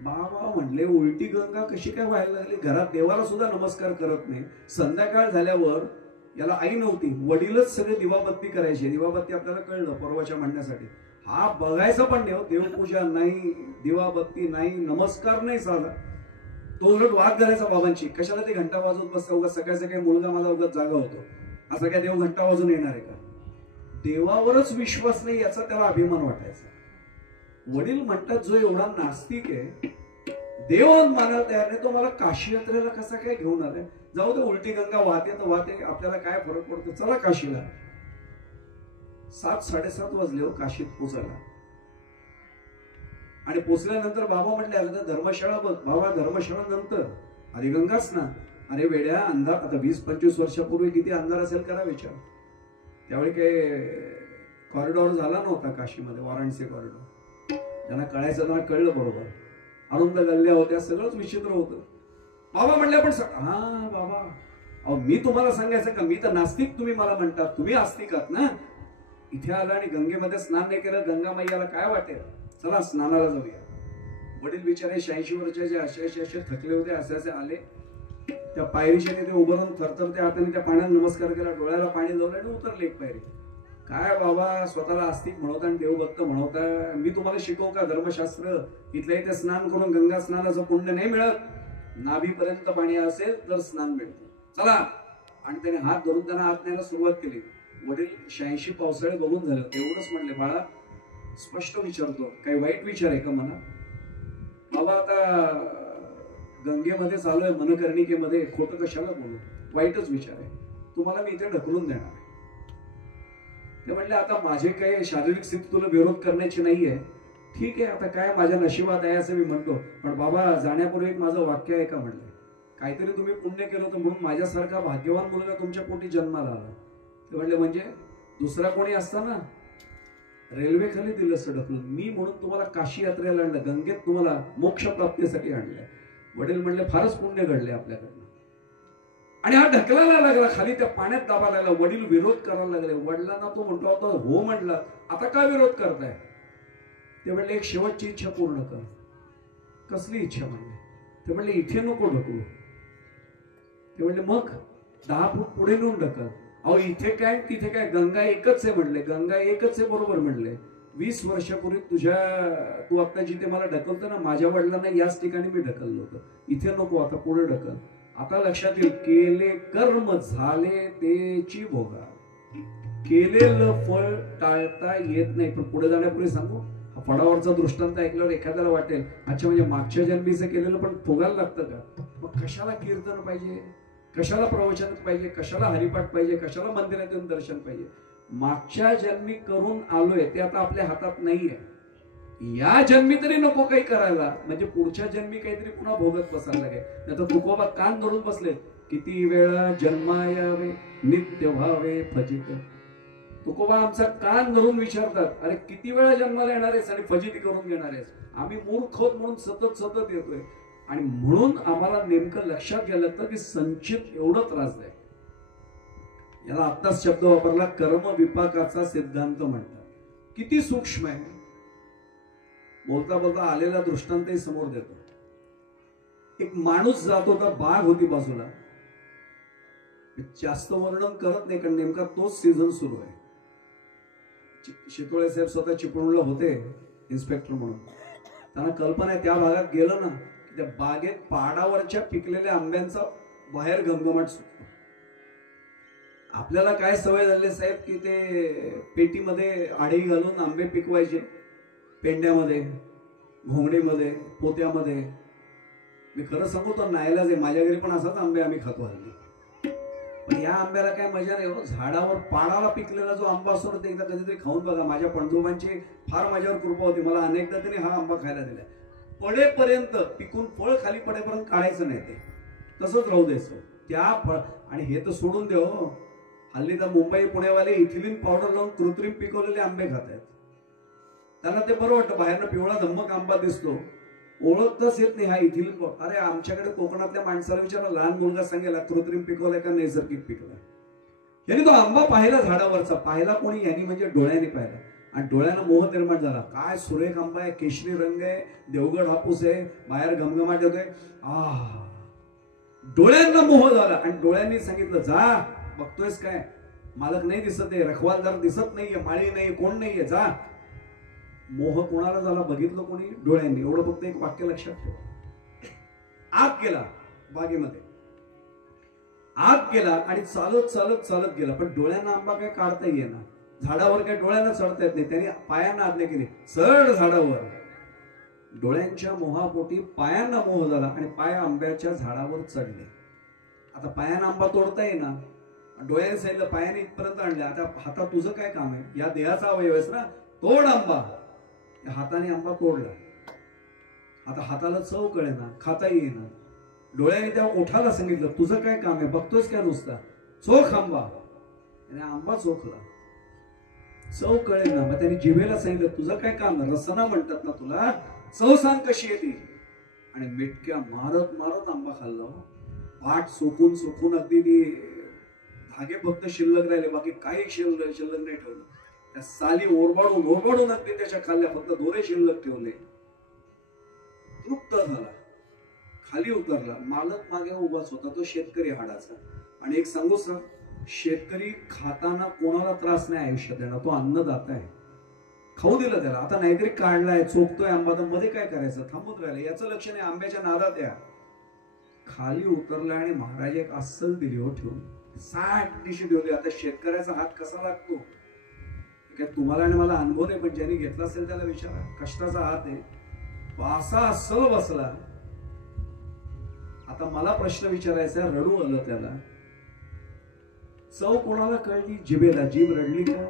बाबा म्हणले उलटी गंगा कशी काय व्हायला लागली? घरात देवाला सुद्धा नमस्कार करत नाही. संध्याकाळ झाल्यावर याला आई नव्हती, वडीलच सगळे दिवाबत्ती करायचे. दिवाबत्ती आपल्याला कळलं परवाच्या म्हणण्यासाठी. हा बघायचा पण नाही. देवपूजा नाही, दिवाबत्ती नाही, नमस्कार नाही साधा. तो उलट वाद घालायचा बाबांची. कशाला ते घंटा वाजवत बसता? उगाच सकाळी सकाळी मुलगा माझा उगाच जागा होतो. असं काय देव घंटा वाजून येणार आहे का? देवावरच विश्वास नाही याचा त्याला अभिमान वाटायचा. वडील म्हणतात जो एवढा नास्तिक आहे, देव मानायला तयार नाही, तो मला काशी यात्रेला कसा काय घेऊन आलाय? जाऊ दे, उलटी गंगा वाहते तर वाहते, आपल्याला काय फरक पडतो, चला काशीला. 7-7:30 वाजले हो काशीत पोचायला. आणि पोचल्यानंतर बाबा म्हटले आता धर्मशाळा बघ. बाबा धर्मशाळा नंतर अरे गंगा स्नान. अरे वेड्या, अंधार. आता 20-25 वर्षापूर्वी किती अंधार असेल करा विचार. त्यावेळी काही कॉरिडॉर झाला नव्हता काशीमध्ये, वाराणसी कॉरिडॉर. त्यांना कळायचं, त्यांना कळलं बरोबर. अरुंद गल्ल्या होत्या, सगळंच विचित्र होतं. बाबा म्हणले पण हा बाबा, अहो मी तुम्हाला सांगायचं का? मी तर नास्तिक, तुम्ही मला म्हणतात. तुम्ही आस्तिक आहात ना. इथे आला आणि गंगेमध्ये स्नान नाही केलं, गंगा मैयाला काय वाटेल? चला स्नानाला जाऊया. वडील बिचारे 86 वर्षाचे असे थकले होते. असे आले त्या पायरीच्या तिथे उभं राहून थरथरत्या हाताने त्या पाण्यात नमस्कार केला, डोळ्याला पाणी लावलं आणि उतरले एक पायरी. काय बाबा स्वतःला आस्तिक म्हणवता आणि देवभक्त म्हणवता? मी तुम्हाला शिकवू का धर्मशास्त्र? इथल्या इथे स्नान करून गंगा स्नानाचं पुण्य नाही मिळत. नाभीपर्यंत पाणी असेल तर स्नान मिळतं. चला. आणि त्याने हात धरून त्यांना हात न्यायला सुरुवात केली. वडील 86 पावसाळे बघून झाले होते. एवढंच म्हणले, बाळा स्पष्ट विचारतो, काही वाईट विचार आहे का मनात? बाबा आता गंगेमध्ये चालू आहे, मनकर्णिकेमध्ये, खोटं कशाला बोलू? वाईटच विचार आहे. तुम्हाला मी इथे ढकलून देणार. ते म्हणले आता माझे काही शारीरिक स्थिती तुला विरोध करण्याची नाहीये. ठीक आहे, आता काय माझ्या नशिबात आहे असं मी म्हणतो. पण बाबा जाण्यापूर्वी एक माझं वाक्य आहे का म्हणलं, काहीतरी तुम्ही पुण्य केलं होतं म्हणून माझ्यासारखा भाग्यवान मुलगा तुमच्या पोटी जन्माला आला. ते म्हणले म्हणजे दुसरा कोणी असताना रेल्वे खाली दिलं सडकलं. मी म्हणून तुम्हाला काशी यात्रेला आणलं, गंगेत तुम्हाला मोक्ष प्राप्तीसाठी आणलंय. वडील म्हणले फारच पुण्य घडले आपल्याकडनं. आणि हा ढकलायला लागला खाली, त्या पाण्यात दाबायला लागला. वडील विरोध करायला लागले. वडिलांना तो म्हणतो होता हो म्हटला, आता काय विरोध करताय? ते म्हणले एक शेवटची इच्छा पूर्ण कर. कसली इच्छा म्हणले? ते म्हणले इथे नको ढकलू. ते म्हणले मग 10 फूट पुढे नेऊन ढकल. अहो इथे काय तिथे काय, गंगा एकच आहे म्हणले. गंगा एकच आहे बरोबर म्हणले. 20 वर्षापूर्वी तू आता जिथे मला ढकलतो ना, माझ्या वडिलांना याच ठिकाणी मी ढकललं होतं. इथे नको, आता पुढे ढकल. आता लक्षात येईल, केले कर्म झाले तेची भोगा. केलेलं फळ टाळता येत नाही. पण पुढे जाण्यापूर्वी सांगू, हा फडावरचा दृष्टांत ऐकल्यावर एखाद्याला वाटेल अच्छा म्हणजे मागच्या जन्मीचं केलेलं पण भोगायला लागतं का? मग कशाला कीर्तन पाहिजे, कशाला प्रवचन पाहिजे, कशाला हरिपाठ पाहिजे, कशाला मंदिरात येऊन दर्शन पाहिजे? मागच्या जन्मी करून आलोय ते आता आपल्या हातात नाहीये. या जन्मी तरी नको काही करायला, म्हणजे पुढच्या जन्मी काहीतरी पुन्हा भोगत बसायला लागेल. नाही तर तुकोबा कान धरून बसले, किती वेळा जन्मायावे नित्य व्हावे फजित. तुकोबा आमचा कान धरून विचारतात, अरे किती वेळा जन्माला येणार आहेस आणि फजिती करून घेणार आहेस. आम्ही मूर्ख होत म्हणून सतत सतत येतोय. आणि म्हणून आम्हाला नेमकं लक्षात गेलं तर की संचित एवढं त्रास आहे. याला आत्ताच शब्द वापरला, कर्म विपाकाचा सिद्धांत म्हणतात. किती सूक्ष्म आहे. बोलता बोलता आलेला दृष्टांतही समोर देतो. एक माणूस जात होता, बाग होती बाजूला. जास्त वर्णन करत नाही कारण नेमका तोच सीझन सुरू आहे. शितोळे साहेब स्वतः चिपळूणला होते इन्स्पेक्टर म्हणून. त्यांना कल्पना आहे त्या भागात गेलं ना, त्या बागेत पाडावरच्या पिकलेल्या आंब्यांचा बाहेर घमघमाट सुटतो. आपल्याला काय सवय झाली साहेब की ते पेटीमध्ये आढी घालून आंबे पिकवायचे, पेंड्यामध्ये, घोंगडीमध्ये, पोत्यामध्ये. मी खरं सांगू तर नाईलाज आहे, माझ्या घरी पण असाच आंबे आम्ही खातो हल्ली. पण या आंब्याला काय मजा नाही हो. झाडावर पाडाला पिकलेला जो आंबा असतो ना, ते एकदा कधीतरी खाऊन बघा. माझ्या पणजोबांची फार माझ्यावर कृपा होती, मला अनेकदा तरी हा आंबा खायला दिला. पडेपर्यंत, पिकून फळ खाली पडेपर्यंत काढायचं नाही, ते तसंच राहू द्यायचं त्या फळ. आणि हे तर सोडून दे हो, हल्ली तर मुंबई पुणेवाले इथिलीन पावडर लावून कृत्रिम पिकवलेले आंबे खात आहेत. त्यांना ते बरं वाटतं, बाहेरनं पिवळा धम्मक आंबा दिसतो, ओळखताच येत नाही हा इथिलीन पावडर. अरे आमच्याकडे कोकणातल्या माणसाला विचारा, लहान मुलगा सांगेल कृत्रिम पिकवलाय का नैसर्गिक पिकवलाय. यांनी तो आंबा पाहिला झाडावरचा, पाहिला कोणी, यांनी म्हणजे डोळ्याने पाहिला. आणि डोळ्यांना मोह निर्माण झाला. काय सुरेख आंबा आहे, केशरी रंग आहे, देवगड हापूस आहे, बाहेर घमघमाट येतोय. डोळ्यांना मोह झाला. आणि डोळ्यांनी सांगितलं, जा, बघतोयस काय, मालक नाही दिसत आहे, रखवालदार दिसत नाहीये, माळी नाही, कोण नाहीये, जा. मोह कोणाला झाला बघितलं कोणी? डोळ्यांनी. एवढं फक्त एक वाक्य लक्षात ठेवा. आत गेला बागेमध्ये, आत गेला आणि चालत चालत चालत गेला. पण डोळ्यांना आंबा काय काढता येईना, झाडावर काय डोळ्यांना चढता येत नाही. त्यांनी पायांना आज्ञा केली, चढ झाडावर. डोळ्यांच्या मोहापोटी पायांना मोह झाला आणि पाय आंब्याच्या झाडावर चढले. आता पायांना आंबा तोडता येईना, डोळ्याने सांगितलं पायाने इथपर्यंत आणले. आता हातात तुझं काय काम आहे, या देहाचा अवयव आहेस ना, तोड आंबा. हाताने आंबा तोडला. आता हाताला चव कळेना, खाता येईना. डोळ्याने त्या ओठाला सांगितलं, तुझं काय काम आहे, बघतोस काय नुसता, चोख आंबा. त्याने आंबा चोखला, चव कळेना. मग त्याने जिभेला सांगितलं, तुझं काय काम आहे, रसना म्हणतात ना तुला, चव सांग कशी येते. आणि मिटक्या मारत मारत आंबा खाल्ला. पाठ चोखून चोखून अगदी ती धागे फक्त शिल्लक राहिले, बाकी काही शिल्लक नाही ठेवलं. त्या साली ओरबाडून ओरबाडून अगदी त्याच्या खाल्ल्या, फक्त दोरे शिल्लक ठेवले. तृप्त झाला, खाली उतरला. मालक मागे उभाच होता, तो शेतकरी हाडाचा. आणि एक सांगू सर, शेतकरी खाताना कोणाला त्रास नाही आयुष्यात देणार, तो अन्नदाता आहे. खाऊ दिलं त्याला. आता नाहीतरी काढलाय, चोखतोय आंबा, तर मध्ये काय करायचं, थांबून राहिलं, याचं लक्ष नाही, आंब्याच्या नादात या. खाली उतरला आणि महाराज एक अस्सल दिली हो ठेवून, 60 डिशी ठेवली. आता शेतकऱ्याचा हात कसा लागतो काय तुम्हाला आणि मला अनुभव नाही, पण ज्यांनी घेतला असेल त्याला विचारा. कष्टाचा हात आहे, असा अस्सल बसला. आता मला प्रश्न विचारायचा, रडू आलं त्याला. चव कोणाला कळली, जिभेला. जीभ रडली का?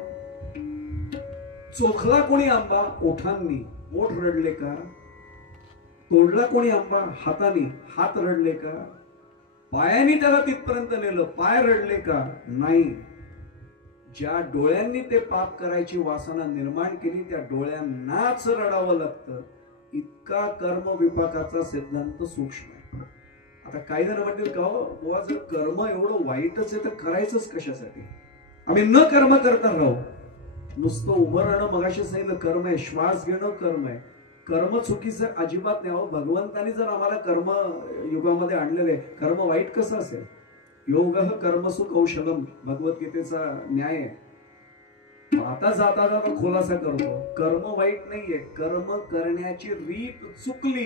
चोखला कोणी आंबा, ओठांनी, ओठ रडले का? तोडला कोणी आंबा, हाताने, हात रडले का? पायाने त्याला तिथपर्यंत नेलं, पाय रडले का? नाही. ज्या डोळ्यांनी ते पाप करायची वासना निर्माण केली, त्या डोळ्यांनाच रडावं लागतं. इतका कर्म विपाकाचा सिद्धांत सूक्ष्म आहे. आता काही जण म्हणतील का हो बुवा, जर कर्म एवढं वाईटच आहे तर करायचंच कशासाठी? आम्ही न कर्म करता राहू. नुसतं उभं राहणं मगाशी सांगितलं कर्म आहे, श्वास घेणं कर्म आहे. कर्म चुकीचं अजिबात नाही हो. भगवंतानी जर आम्हाला कर्म युगामध्ये आणलेले, कर्म वाईट कसं असेल? योगः कर्मसु कौशलम, भगवद्गीतेचा न्याय आहे. आता जाता जाता खुलासा करतो, कर्म वाईट नाहीये, कर्म करण्याची रीत चुकली,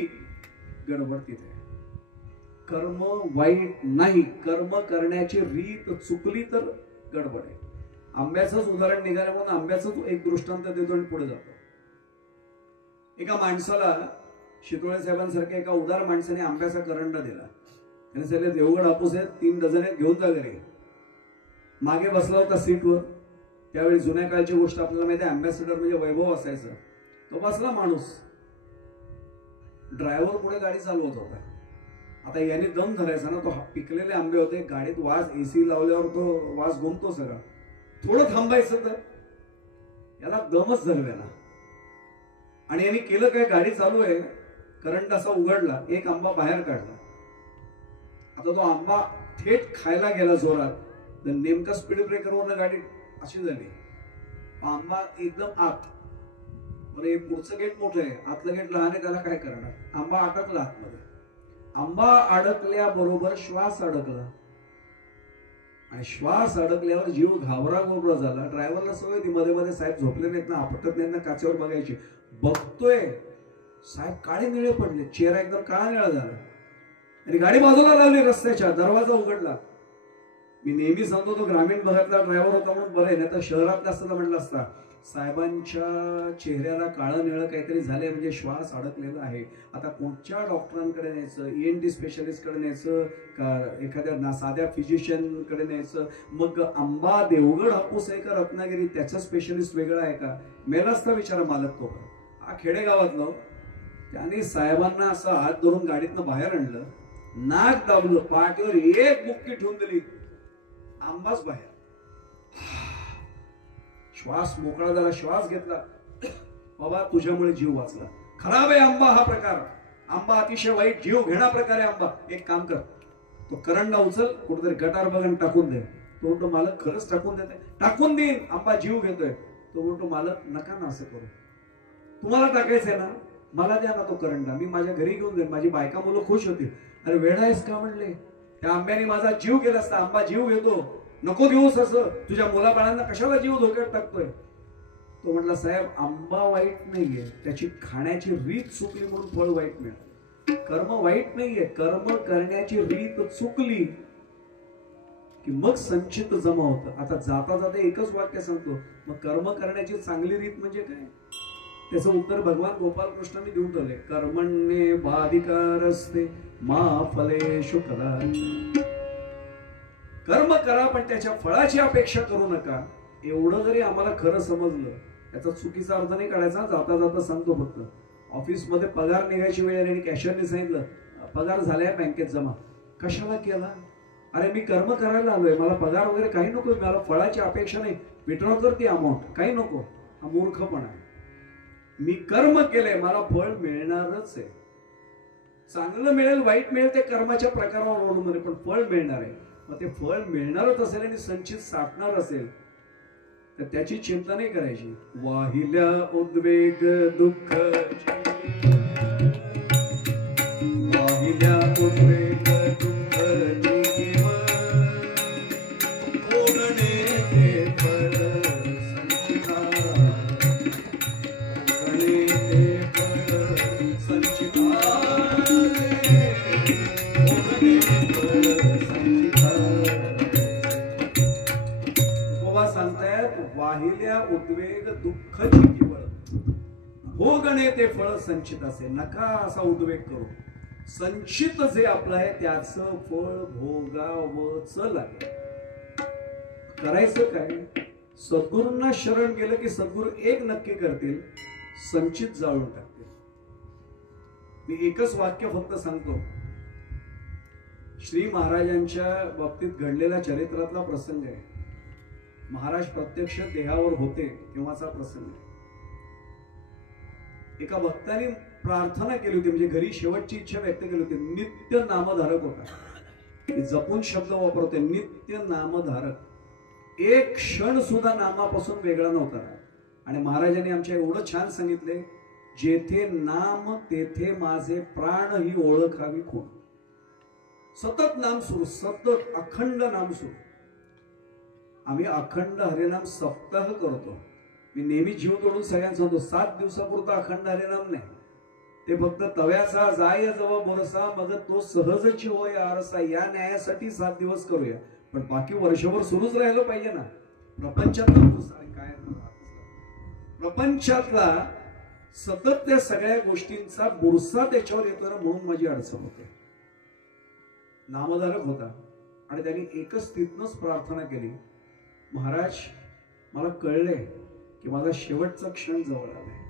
गडबड तिथे. कर्म वाईट नाही, कर्म करण्याची रीत चुकली तर गडबड आहे. आंब्याचंच उदाहरण निघालं म्हणून आंब्याचं एक दृष्टांत देतो आणि पुढे जातो. एका माणसाला, शितोळे साहेबांसारख्या एका उदार माणसाने आंब्याचा करंडा दिला. त्याने सांगितलं, देवगड हापूस आहेत, 3 डझन आहेत, घेऊन जा घरी. मागे बसला होता सीटवर. त्यावेळी जुन्या काळची गोष्ट आपल्याला माहिती आहे, अँबॅसेडर म्हणजे वैभव असायचं. तो बसला माणूस, ड्रायव्हर पुढे गाडी चालवत होता. आता याने दम धरायचा ना, तो पिकलेले आंबे होते, गाडीत वास, एसी लावल्यावर तो वास घुमतो सगळा. थोडं थांबायचं तर याला दमच धरवेना. आणि यांनी केलं काय, गाडी चालू आहे, करंट असा उघडला, एक आंबा बाहेर काढला. आता तो आंबा थेट खायला गेला जोरात, तर नेमका स्पीड ब्रेकरवरनं गाडी अशी झाली, आंबा एकदम आत. बरं, पुढचं गेट मोठं आहे, आतलं गेट लहान आहे, त्याला काय करणार, आंबा अडकला आतमध्ये. आंबा अडकल्याबरोबर श्वास अडकला, आणि श्वास अडकल्यावर जीव घाबरा झाला. ड्रायव्हरला सवय ती मध्ये मध्ये साहेब झोपले नाहीत ना, आपटत नाहीत ना, काचेवर बघायची. बघतोय साहेब काळे निळे पडले, चेहरा एकदम काळा निळा झाला, आणि गाडी बाजूला लावली, रस्त्याच्या दरवाजा उघडला. मी नेहमी सांगतो, तो ग्रामीण भागातला ड्रायव्हर होता म्हणून बरं आहे, नाही तर शहरातला असता म्हटलं असता साहेबांच्या चेहऱ्याला काळं निळं काहीतरी झालंय, म्हणजे श्वास अडकलेला आहे. आता कोणत्या डॉक्टरांकडे न्यायचं, ENT स्पेशलिस्टकडे न्यायचं का एखाद्या साध्या फिजिशियनकडे न्यायचं? मग आंबा देवगड हापूस आहे का रत्नागिरी, त्याचं स्पेशलिस्ट वेगळं आहे का? मेलासचा विचार मालक तो हा खेडेगावातलं. त्याने साहेबांना असं हात धरून गाडीतनं बाहेर आणलं, नाक दाबलं, पाठीवर एक बुक्की ठेवून दिली, आंबाच बाहेर. श्वास मोकळा झाला, श्वास घेतला, बाबा तुझ्यामुळे जीव वाचला. खराब आहे आंबा हा प्रकार, आंबा अतिशय वाईट, जीव घेणा प्रकार आहे आंबा. एक काम कर, तो करंडा उचल, कुठेतरी गटार बघून टाकून दे. तो म्हणतो मालक खरंच टाकून देते, टाकून देईन, आंबा जीव घेतोय. तो म्हणतो मालक नका ना असं करू, तुम्हाला टाकायचंय ना, मला द्या ना तो करंडा, मी माझ्या घरी घेऊन देईन, माझी बायका मुलं खुश होतील. अरे वेडा आहेस का म्हणले, त्या आंब्याने माझा जीव गेला असता, आंबा जीव घेतो, नको देऊस असं, तुझ्या मुलाबाळांना कशाला जीव धोक्यात टाकतोय. तो म्हटला साहेब आंबा वाईट नाहीये, त्याची खाण्याची रीत चुकली म्हणून फळ वाईट मिळालं. कर्म वाईट नाहीये, कर्म करण्याची रीत चुकली की मग संचित जमा होतं. आता जाता जाता एकच वाक्य सांगतो, मग कर्म करण्याची चांगली रीत म्हणजे काय? त्याचं उत्तर भगवान गोपाल कृष्णांनी देऊन ठेवले, कर्मण्ये बाधिकारस्ते मा फलेषु कदाचन. कर्म करा पण त्याच्या फळाची अपेक्षा करू नका. एवढं जरी आम्हाला खरं समजलं, याचा चुकीचा अर्थ नाही काढायचा. जाता जाता सांगतो फक्त, ऑफिसमध्ये पगार निघायची वेळ आणि कॅशियरने सांगितलं पगार झालाय बँकेत जमा. कशाला केला? अरे मी कर्म करायला आलोय, मला पगार वगैरे काही नको, मला फळाची अपेक्षा नाही, विड्रॉ कर ती अमाऊंट, काही नको. हा मूर्खपणा आहे. मी कर्म केलंय, मला फळ मिळणारच आहे. चांगलं मिळेल वाईट मिळेल ते कर्माच्या प्रकारावर अवलंबून आहे, पण फळ मिळणार आहे. मग ते फळ मिळणारच असेल आणि संचित साठणार असेल तर त्याची चिंता नाही करायची. वाहिल्या उद्वेग दुःख, वाहिल्या उद्वेग दुःख जीव, ओढणे ते फळ संचिता, ओढणे ते फळ संचिता, ओढणे फळ संचिता. सांगतायत वाहिल्या उद्वेग दुःखची केवळ, भोगणे ते फळ संचित असे. नका असा उद्वेग करू. संचित जे आपलं आहे त्याचं फळ भोगावंच लागेल. करायचं काय? सद्गुरूंना शरण गेलं की सद्गुरू एक नक्की करतील, संचित जाळून टाकतील. मी एकच वाक्य फक्त सांगतो. श्री महाराजांच्या बाबतीत घडलेला चरित्रातला प्रसंग आहे. महाराज प्रत्यक्ष देहावर होते तेव्हाचा प्रसंग. एका भक्ताने प्रार्थना केली होती, म्हणजे घरी शेवटची इच्छा व्यक्त केली होती. नित्य नामधारक होता, जपून शब्द वापरते, नित्य नामधारक, एक क्षण सुद्धा नामापासून वेगळा नव्हता. आणि महाराजांनी आमच्या एवढं छान सांगितले, जेथे नाम तेथे माझे प्राण ही ओळखावी कोण. सतत नाम सुरू, सतत अखंड नाम सुरू. आम्ही अखंड हरिनाम सप्ताह करतो. मी नेहमी जीव तोडून सगळ्यांना सांगतो, 7 दिवसापुरता अखंड हरिनाम नाही, ते फक्त तव्याचा जाय जवळ बोरसा मग तो सहजची होय आरसा, या न्यायासाठी 7 दिवस करूया. पण बाकी वर्षभर सुरूच राहिलं पाहिजे ना. प्रपंचातला सतत त्या सगळ्या गोष्टींचा बुरसा त्याच्यावर येतो ना, म्हणून माझी अडचण होते. नामधारक होता आणि त्यांनी एकच तिथनच प्रार्थना केली, महाराज मला कळले की माझा शेवटचा क्षण जवळ आलाय,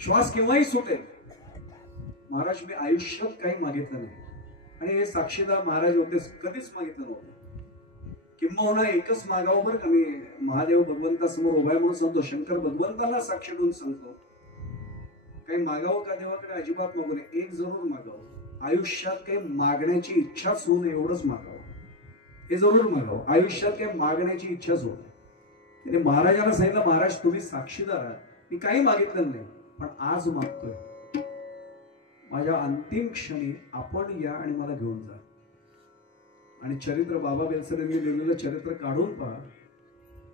श्वास केव्हाही सुटेल. महाराज मी आयुष्यात काही मागितलं नाही, आणि हे साक्षीदार महाराज होते, कधीच मागितलं नव्हतं. किंबहुना एकच मागावं बरं का, मी महादेव भगवंतासमोर उभा आहे म्हणून सांगतो, शंकर भगवंतांना साक्षी देऊन सांगतो, काही मागावं का देवाकडे अजिबात मागू नये, एक जरूर मागावं. आयुष्यात काही मागण्याची इच्छाच होऊ नये एवढंच मागावं, हे जरूर मागावं. आयुष्यात काही मागण्याची इच्छाच होऊ नये. त्याने महाराजांना सांगितलं, महाराज तुम्ही साक्षीदार आहात, मी काही मागितलं नाही, पण आज मागतोय, माझ्या अंतिम क्षणी आपण या आणि मला घेऊन जा. आणि चरित्र बाबा बेलसर यांनी लिहिलेलं चरित्र काढून पहा.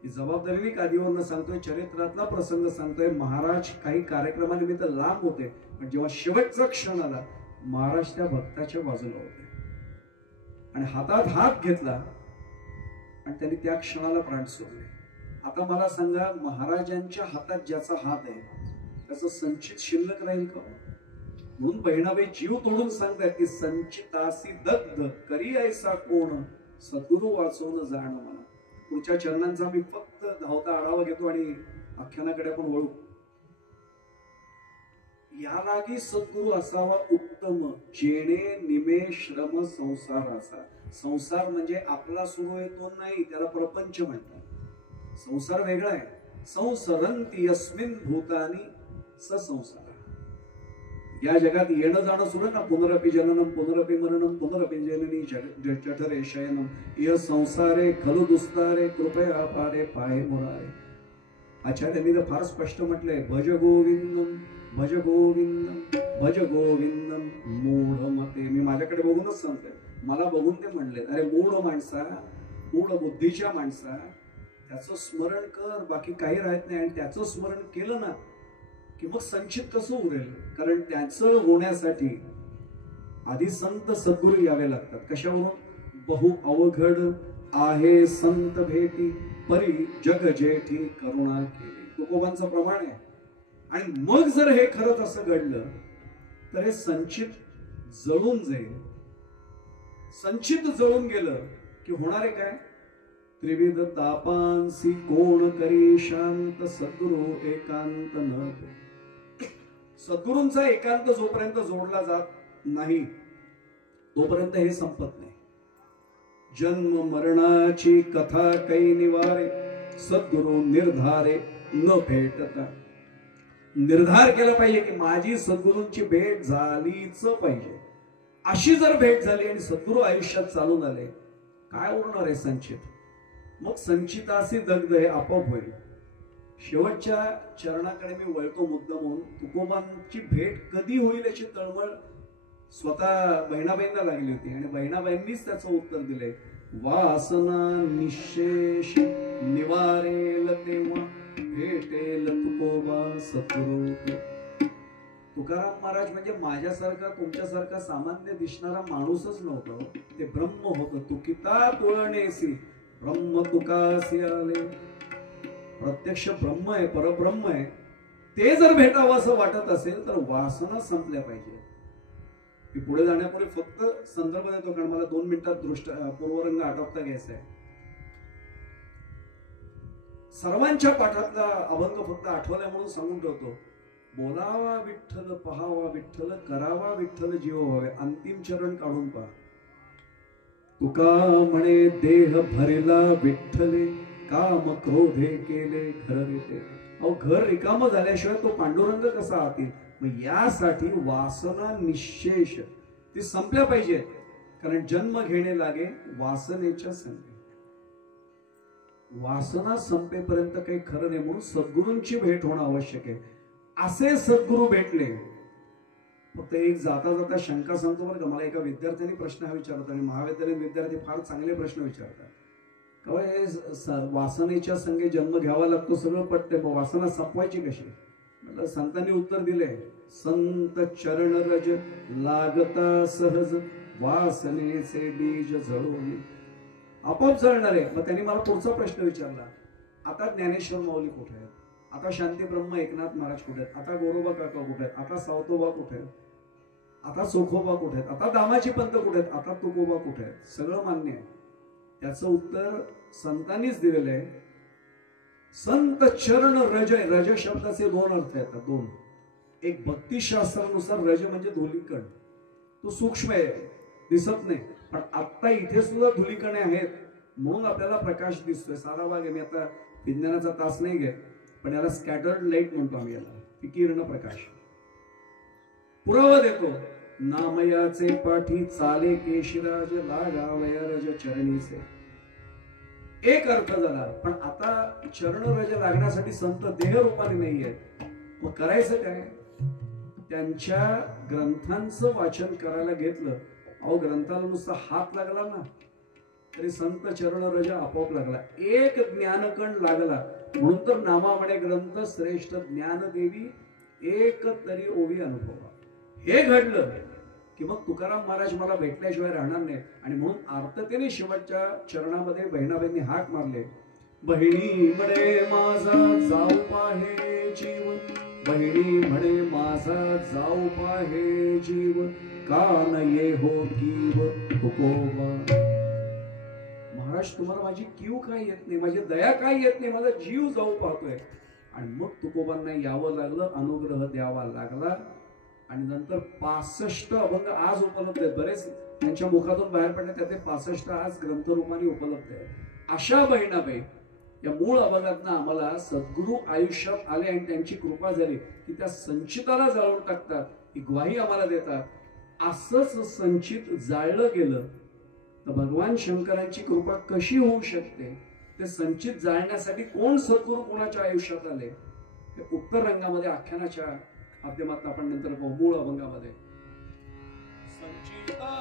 जबाबदारीने कादीवरनं सांगतोय, चरित्रातला प्रसंग सांगतोय. महाराज काही कार्यक्रमानिमित्त लांब होते, पण जेव्हा शेवटचा क्षण आला, महाराज त्या भक्ताच्या बाजूला होते आणि हातात हात घेतला आणि त्यांनी त्या क्षणाला प्राण सोडले. आता मला सांगा, महाराजांच्या हातात ज्याचा हात आहे त्याचं संचित शिल्लक राहील का? म्हणून बहिणाबाई जीव तोडून सांगतात की संचितासी दग्ध करी ऐसा कोण, सद्गुरु वाचवून जाण मला. पुढच्या चरणांचा मी फक्त धावता आढावा घेतो आणि आख्यानाकडे आपण वळू. यालागी सद्गुरु असावा उत्तम, जेणे निमे श्रम संसाराचा. संसार म्हणजे आपला सुरू आहे तो नाही, त्याला प्रपंच म्हणतात. संसार वेगळा आहे. संसरंती यस्मिन भूतानी ससंसार. या जगात येणं जाणं सुरू ना, पुनरपि जननम पुनरपि मरणम पुनरपि जननी जठरे शयनम य संसारे खलु दुस्तारे कृपया पारे पाहे मुरारे. आचार्यांनी तर फार स्पष्ट म्हटलंय, भज गोविंदम भज गोविंदम भज गोविंदम मूढ मते. मी माझ्याकडे बघूनच सांगतोय, मला बघून ते म्हणले, अरे मूढ माणसा, मूढ बुद्धीच्या माणसा, त्याचं स्मरण कर, बाकी काही राहत नाही. आणि त्याचं स्मरण केलं ना की मग संचित कसं उरेल? कारण त्याचं होण्यासाठी आधी संत सद्गुरू यावे लागतात. कशावरून? बहु अवघड आहे संत भेटी, परी जग जेठी करुणा केली. तुकोबांचं प्रमाण आहे. आणि मग जर हे खरंच असं घडलं तर हे संचित जळून जाईल. संचित जळून गेलं की होणारे काय? त्रिविध तापांसी कोण करी शांत, सद्गुरु एकांत न. सद्गुरूंचा एकांत जोपर्यंत जोडला जात नाही तोपर्यंत हे संपत नाही. जन्म मरणाची कथा काही निवारे, सद्गुरु निर्धारे न भेटता. निर्धार केला पाहिजे की माझी सद्गुरूंची भेट झालीच पाहिजे. अशी जर भेट झाली आणि सद्गुरू आयुष्यात चालून आले, काय उरणार आहे संचित? मग संचितासी दग्ध हे आपोआप होईल. शेवटच्या चरणाकडे मी वळतो मुद्दाम म्हणून. तुकोबांची भेट कधी होईल याची तळमळ स्वतः बहिणाबाईंना लागली होती आणि बहिणाबाईंनीच त्याचं उत्तर दिलंय. वासना निशेष निवारेल तेव्हा, भेटेल तुकोबा सद्गुरू. तुकाराम महाराज म्हणजे माझ्यासारखा तुमच्यासारखा सामान्य दिसणारा माणूसच नव्हतं, ते ब्रह्म होतं. तुकिता तुळणेसी ब्रह्म तुकासी आले. प्रत्यक्ष ब्रह्म आहे, परब्रह्म आहे. ते जर भेटावं असं वाटत असेल तर वासना संपल्या पाहिजे. मी पुढे जाण्यापूर्वी फक्त संदर्भ देतो, कारण मला 2 मिनिटात पूर्वरंग आटोपता घ्यायचा आहे. सर्वांच्या पाठातला अभंग फक्त आठवलाय म्हणून सांगून ठेवतो. बोलावा विठ्ठल, पहावा विठ्ठल, करावा विठ्ठल, जीव व्हावे. अंतिम चरण काढून पहा. तुका म्हणे देह भरला विठ्ठले, काम क्रोधे केले घर रिते. अहो घर रिकाम झाल्याशिवाय तो पांडुरंग कसा आतील? मग यासाठी वासना निशेष ती संपल्या पाहिजे. कारण जन्म घेणे लागे वासनेच्या संगे. वासना संपेपर्यंत काही खरं नाही. म्हणून सद्गुरूंची भेट होणं आवश्यक आहे. असे सद्गुरू भेटले. फक्त एक जाता जाता शंका सांगतो बरं का. मला एका विद्यार्थ्यांनी प्रश्न हा विचारतात आणि महाविद्यालयीन विद्यार्थी फार चांगले प्रश्न विचारतात. वासनेच्या संगे जन्म घ्यावा लागतो, सगळं पटते, मग वासना संपवायची कशी? मला संतांनी उत्तर दिले, संत चरण रज लागता सहज, वासनेचे बीज जळून आपोआप जळणार आहे. मग त्यांनी मला पुढचा प्रश्न विचारला, आता ज्ञानेश्वर माऊली कुठे आहेत? आता शांती ब्रह्म एकनाथ महाराज कुठे आहेत? आता गोरोबा काका कुठे आहेत? आता सावतोबा कुठे आहेत? आता चोखोबा कुठे आहेत? आता दामाजी पंत कुठे आहेत? आता तुकोबा कुठे आहेत? सगळं मान्य आहे. त्याचं उत्तर संतांनीच दिलेलं आहे. संत चरण रज. रज शब्दाचे दोन अर्थ येतात, दोन. एक भक्तिशास्त्रानुसार रज म्हणजे धुलीकण, तो सूक्ष्म आहे, दिसत नाही. पण आता इथे सुद्धा धुलीकणे आहेत म्हणून आपल्याला प्रकाश दिसतोय. साधा भाग आहे, मी आता विज्ञानाचा तास नाही घेत, पण याला स्कॅटर्ड लाईट म्हणतो आम्ही, याला विकिरण प्रकाश. पुरावा देतो. नामयाचे पाठी चाले केशिराज, लागावया रज चरणीचे. एक अर्थ झाला. पण आता चरण रज लागण्यासाठी संत देह रूपाने नाही आहेत. मग करायचं काय? त्यांच्या ग्रंथांचं वाचन करायला घेतलं. अहो ग्रंथाला नुसता हात लागला ना तरी संत चरण रज आपोआप लागला. एक ज्ञानकण लागला म्हणून तर नामा म्हणे ग्रंथ श्रेष्ठ ज्ञानदेवी एक तरी ओवी अनुभवा. हे घडलं की मग तुकाराम महाराज मला भेटल्याशिवाय राहणार नाही. आणि म्हणून आर्ततेने शेवटच्या चरणामध्ये बहिणाबाईंनी हाक मारले. बहिणी म्हणे माझा जाऊ पाहे जीव, बहिणी म्हणे माझा जाऊ पाहे जीव, कान ये हो कीव तुकोबा. महाराज तुम्हाला माझी कीव काय येत नाही, माझी दया काय येत नाही, माझा जीव जाऊ पाहतोय. आणि मग तुकोबांना यावं लागलं, अनुग्रह द्यावा लागला. आणि नंतर 65 अभंग आज उपलब्ध आहेत. बरेच त्यांच्या मुखातून बाहेर पडले, त्यातले 65 आज ग्रंथरूपाने उपलब्ध आहेत. अशा बहिणाबाई या मूळ अभंगातनं आम्हाला सद्गुरू आयुष्यात आले आणि त्यांची कृपा झाली की त्या संचिताला जाळून टाकतात, ही ग्वाही आम्हाला देतात. असंच संचित जाळलं गेलं तर भगवान शंकरांची कृपा कशी होऊ शकते? ते संचित जाळण्यासाठी कोण सद्गुरू कोणाच्या आयुष्यात आले हे उत्तर रंगामध्ये आख्यानाच्या माध्यमातून आपण नंतर पाहू. मूळ अभंगामध्ये Sanchita